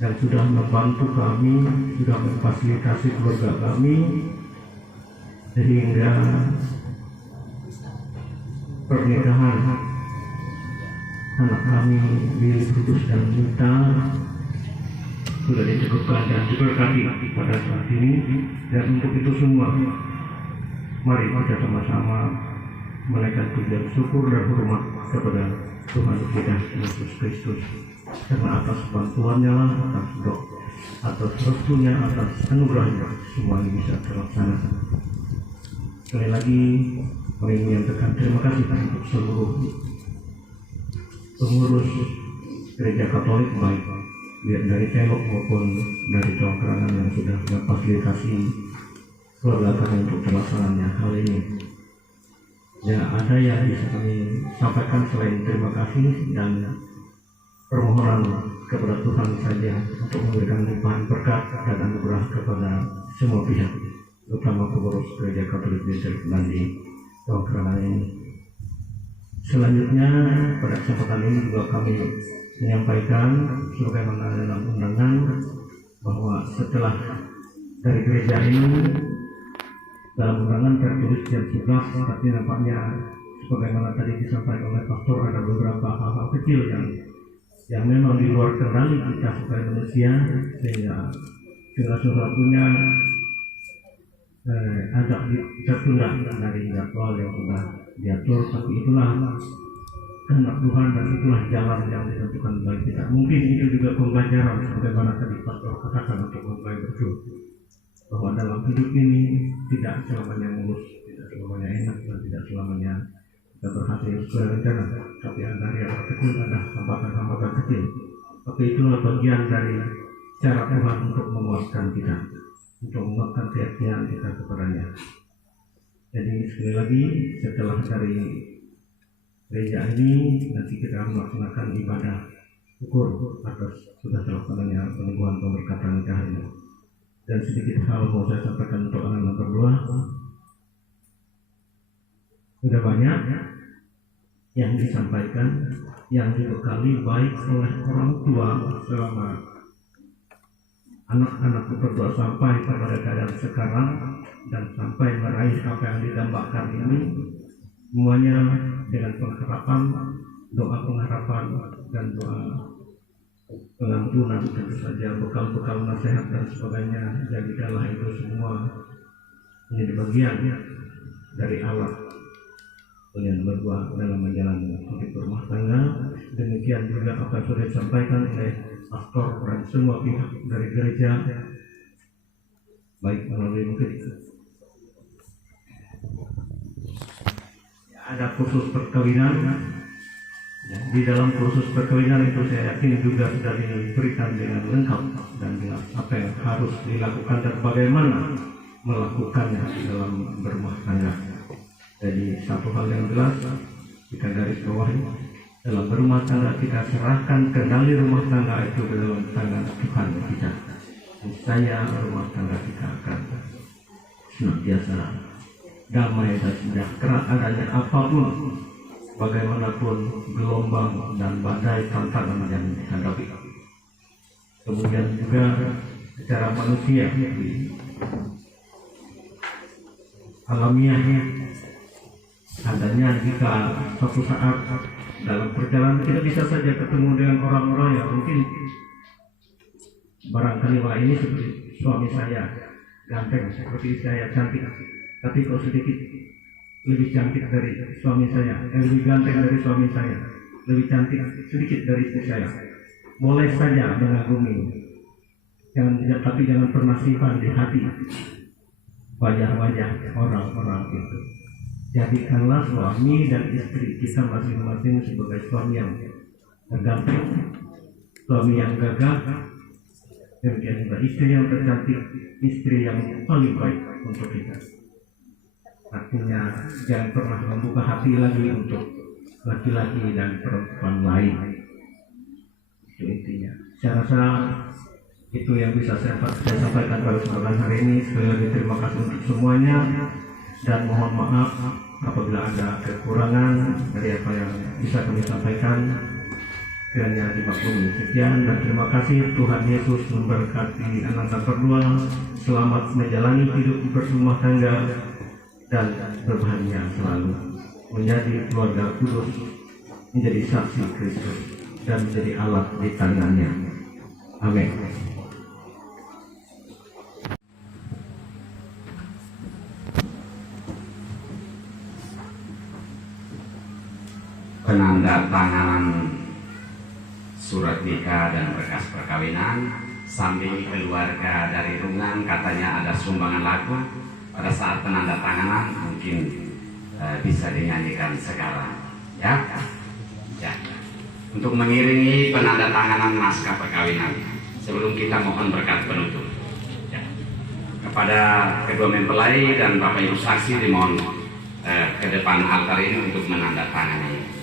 dan sudah membantu kami, sudah memfasilitasi keluarga kami sehingga pernikahan anak kami Billy Putus dan Mita sudah dicukupkan dan diberkati pada saat ini. Dan untuk itu semua, mari kita sama-sama menaikkan pujian syukur dan hormat kepada Tuhan kita Yesus Kristus, karena atas bantuannya, atas doa, atas restunya, atas anugerahnya, semua ini bisa terlaksana. Sekali lagi kami menyampaikan terima kasih untuk seluruh pengurus Gereja Katolik, baik dari Celok maupun dari Tongkrangan yang sudah memfasilitasi keluarga kami untuk terlaksananya hal ini. Ya, ada yang bisa kami sampaikan selain terima kasih dan permohonan kepada Tuhan saja untuk memberikan limpahan berkat dan anugerah kepada semua pihak, terutama pengurus Gereja Katolik di Celok di Tongkrangan ini. Selanjutnya pada kesempatan ini juga kami menyampaikan sebagaimana dalam undangan bahwa setelah dari gereja ini dalam undangan tertulis jam 11, tapi nampaknya sebagaimana tadi disampaikan oleh pastor ada beberapa hal-hal kecil yang memang di luar kendali kita sebagai manusia, sehingga segala sesuatunya agak tertunda dari jadwal yang sudah diatur. Tapi itulah kehendak Tuhan dan itulah jalan yang ditentukan bagi kita. Mungkin itu juga pembelajaran sebagaimana tadi pastor katakan untuk memulai bersyukur bahwa dalam hidup ini tidak selamanya mulus, tidak selamanya enak, dan tidak selamanya kita berhasil sesuai rencana. Tapi ada riak kecil, ada hambatan-hambatan kecil. Tapi itulah bagian dari cara Tuhan untuk menguatkan kita, untuk menguatkan keyakinan kita kepadanya. Jadi sekali lagi, setelah dari gereja ini nanti kita akan melaksanakan ibadah syukur atas sudah terlaksananya peneguhan pemberkatan nikah ini. Dan sedikit hal mau saya sampaikan untuk anak-anak berdua. Sudah banyak yang disampaikan, yang dibekali baik oleh orang tua selama anak-anak berdua sampai pada keadaan sekarang dan sampai meraih apa yang didambakan ini, semuanya dengan pengharapan, doa pengharapan dan doa pengampunan, tentu saja bekal-bekal nasihat dan sebagainya. Jadikanlah itu semua menjadi bagian dari Allah kalian berdua dalam menjalani hidup berumah tangga. Demikian juga apa yang sudah disampaikan oleh pastor dan semua pihak dari gereja, baik melalui mungkin ada kursus perkawinan. Di dalam kursus perkawinan itu saya yakin juga sudah diberikan dengan lengkap dan dengan apa yang harus dilakukan dan bagaimana melakukannya dalam berumah tangga. Jadi satu hal yang jelas kita garis bawahi, dalam berumah tangga kita serahkan kendali rumah tangga itu ke dalam tangan Tuhan kita. Saya rumah tangga kita akan senantiasa damai dan sejahtera, adanya apapun bagaimanapun gelombang dan badai tantangan yang dihadapi. Kemudian juga secara manusia alamiahnya adanya jika suatu saat dalam perjalanan kita bisa saja ketemu dengan orang-orang yang mungkin barangkali wah ini seperti suami saya ganteng, seperti saya cantik, tapi kok sedikit lebih cantik dari suami saya, lebih ganteng dari suami saya, lebih cantik sedikit dari istri saya. Boleh saja mengagumi, tapi jangan pernah simpan di hati wajah-wajah orang-orang itu. Jadikanlah suami dan istri kita masing-masing sebagai suami yang terganteng, suami yang gagah, demikian juga istri yang tercantik, istri yang paling baik untuk kita. Artinya jangan pernah membuka hati lagi untuk laki-laki dan perempuan lain. Itu intinya. Saya rasa itu yang bisa saya sampaikan pada kesempatan hari ini. Sekali lagi terima kasih untuk semuanya dan mohon maaf apabila ada kekurangan dari apa yang bisa kami sampaikan. kiranya dimaklumi. Sekian dan terima kasih. Tuhan Yesus memberkati anak berdua, selamat menjalani hidup berumah tangga dan berbahagia selalu, menjadi keluarga kudus, menjadi saksi Kristus dan menjadi alat di tangannya. Amin. Penandatanganan surat nikah dan berkas perkawinan sambil keluarga dari Rungan katanya ada sumbangan lagu. Pada saat penandatanganan mungkin bisa dinyanyikan sekarang, ya. Untuk mengiringi penandatanganan naskah perkawinan sebelum kita mohon berkat penutup, ya. Kepada kedua mempelai dan Bapak Ibu saksi dimohon ke depan altar ini untuk menandatangani.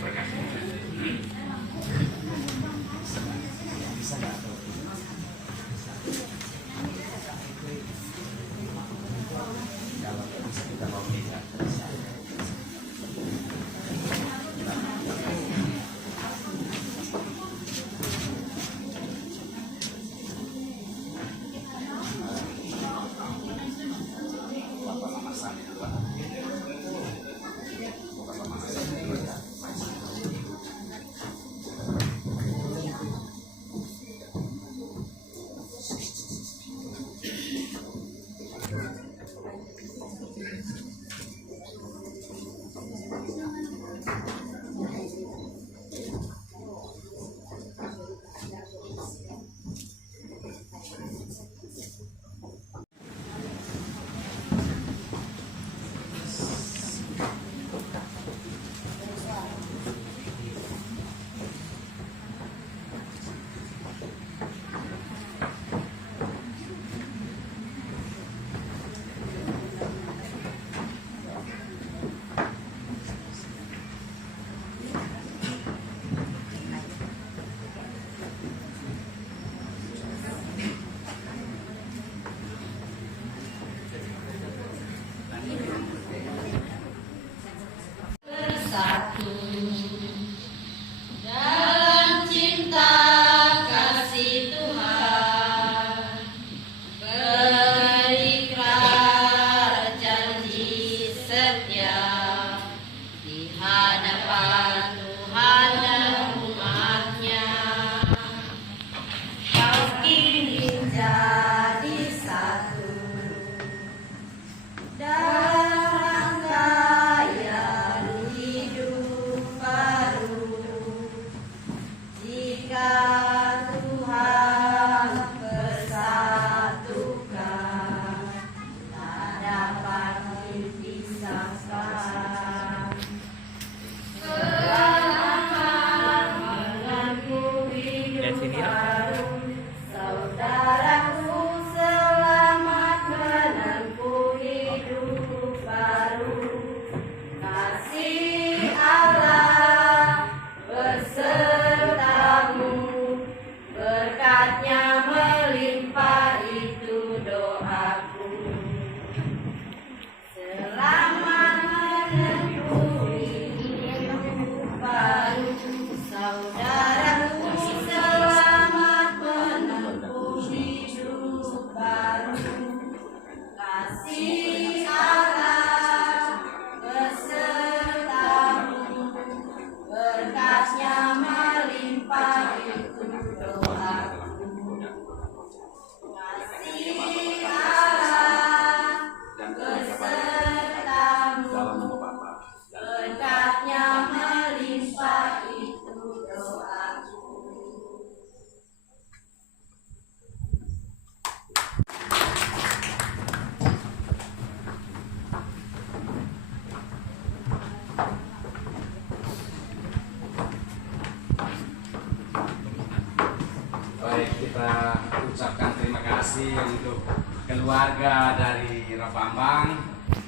Kita ucapkan terima kasih untuk keluarga dari Rapambang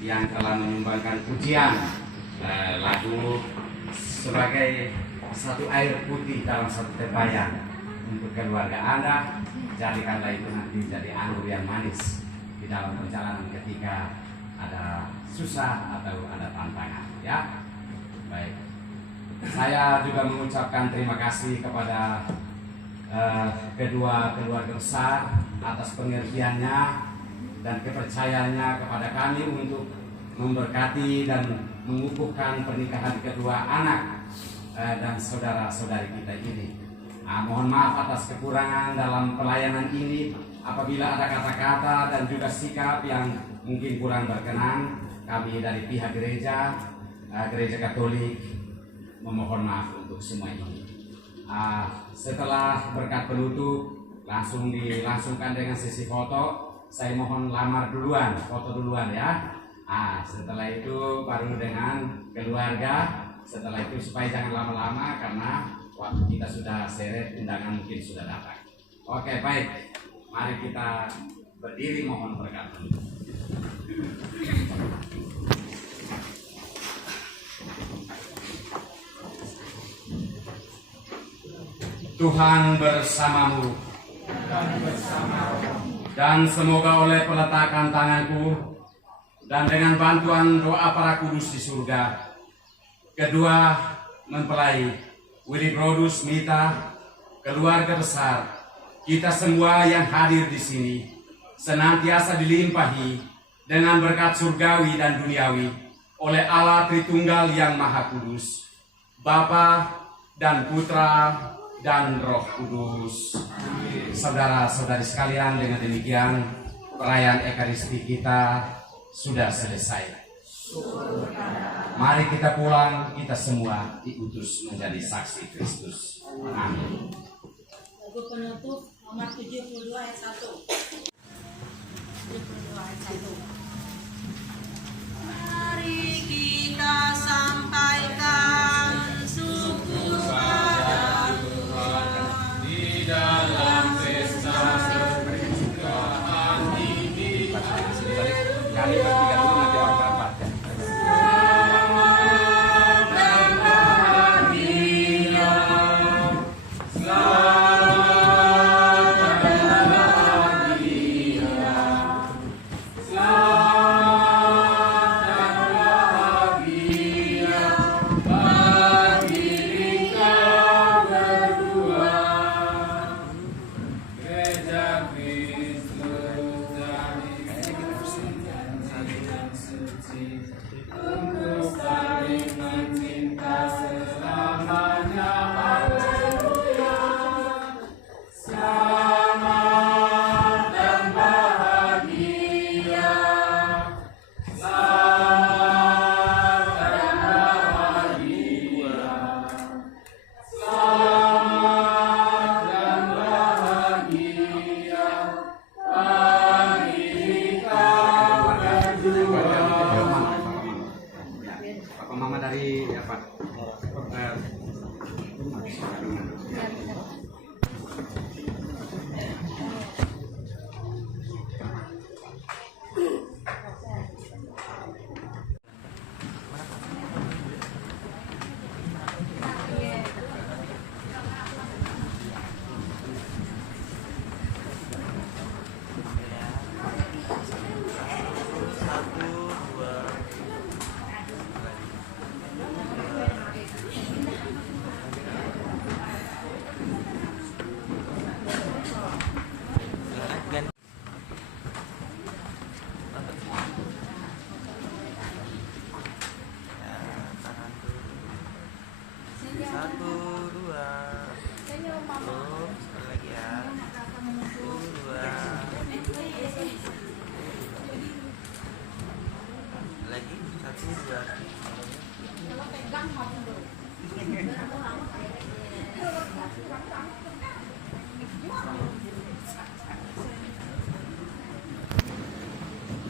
yang telah menyumbangkan pujian lagu sebagai satu air putih dalam satu tebayan untuk keluarga Anda. Jadikanlah itu nanti jadi anggur yang manis di dalam perjalanan ketika ada susah atau ada tantangan, ya. Baik. Saya juga mengucapkan terima kasih kepada kedua keluarga besar atas pengertiannya dan kepercayaannya kepada kami untuk memberkati dan mengukuhkan pernikahan kedua anak dan saudara-saudari kita ini. Mohon maaf atas kekurangan dalam pelayanan ini. Apabila ada kata-kata dan juga sikap yang mungkin kurang berkenan, kami dari pihak gereja Katolik memohon maaf untuk semua ini. Setelah berkat penutup langsung dilangsungkan dengan sesi foto. Saya mohon lamar duluan, foto duluan ya. Setelah itu baru dengan keluarga. Setelah itu supaya jangan lama-lama karena waktu kita sudah seret, undangan mungkin sudah datang. Oke, baik. Mari kita berdiri mohon berkat. Tuhan bersamamu. Dan semoga oleh peletakan tanganku dan dengan bantuan doa para kudus di surga, kedua mempelai Willy Brodus Mita, keluarga besar, kita semua yang hadir di sini senantiasa dilimpahi dengan berkat surgawi dan duniawi oleh Allah Tritunggal yang Maha Kudus, Bapa dan Putra dan Roh Kudus. Saudara-saudari sekalian, dengan demikian perayaan Ekaristi kita sudah selesai. Mari kita pulang, kita semua diutus menjadi saksi Kristus. Amin. Lagu penutup nomor 72 ayat 1. 72 ayat 1. Mari kita sampaikan syukur pada Tuhan di dalam pesta pernikahan ini. Kali bertiga dulu nanti orang berempat.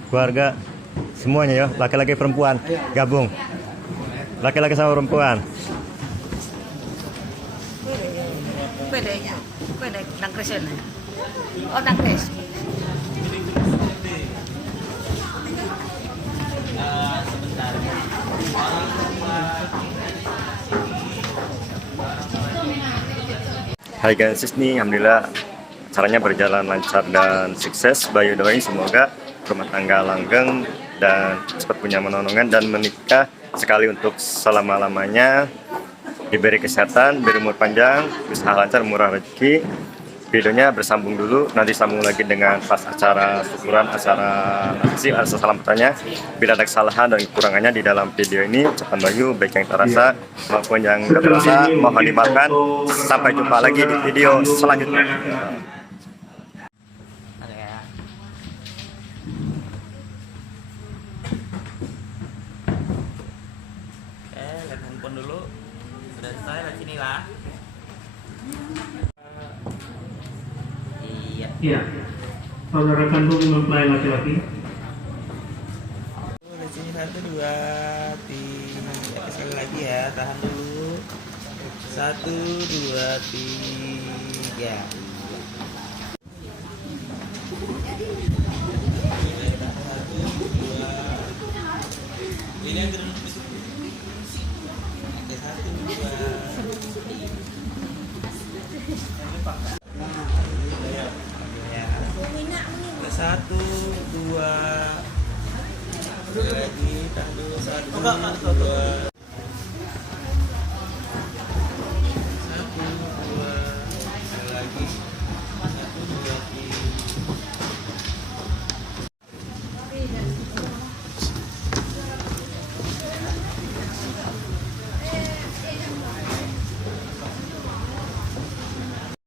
Keluarga semuanya ya, laki-laki perempuan gabung, laki-laki sama perempuan. Pwede, nang Kristen. Oh, nang Kristen. Hai guys, nih alhamdulillah acaranya berjalan lancar dan sukses. Bayu doain semoga rumah tangga langgeng dan cepat punya menonongan dan menikah sekali untuk selama-lamanya. diberi kesehatan, diberi umur panjang, usaha lancar, murah rezeki. Videonya bersambung dulu, nanti sambung lagi dengan pas acara syukuran, acara selamanya. Bila ada kesalahan dan kekurangannya di dalam video ini, ucapan Bayu baik yang terasa maupun yang tidak terasa mohon dimaafkan. Sampai jumpa lagi di video selanjutnya. Lihat handphone dulu. Sudah selesai, lihat sini lah. Iya. Saudara kandung mempelai laki-laki. Lihat sini 1, 2, 3. Sekali lagi ya, tahan dulu. 1, 2, 3. Ini yang terus. Oke, 1, 2. Satu, dua, lagi, tahan dulu, 1.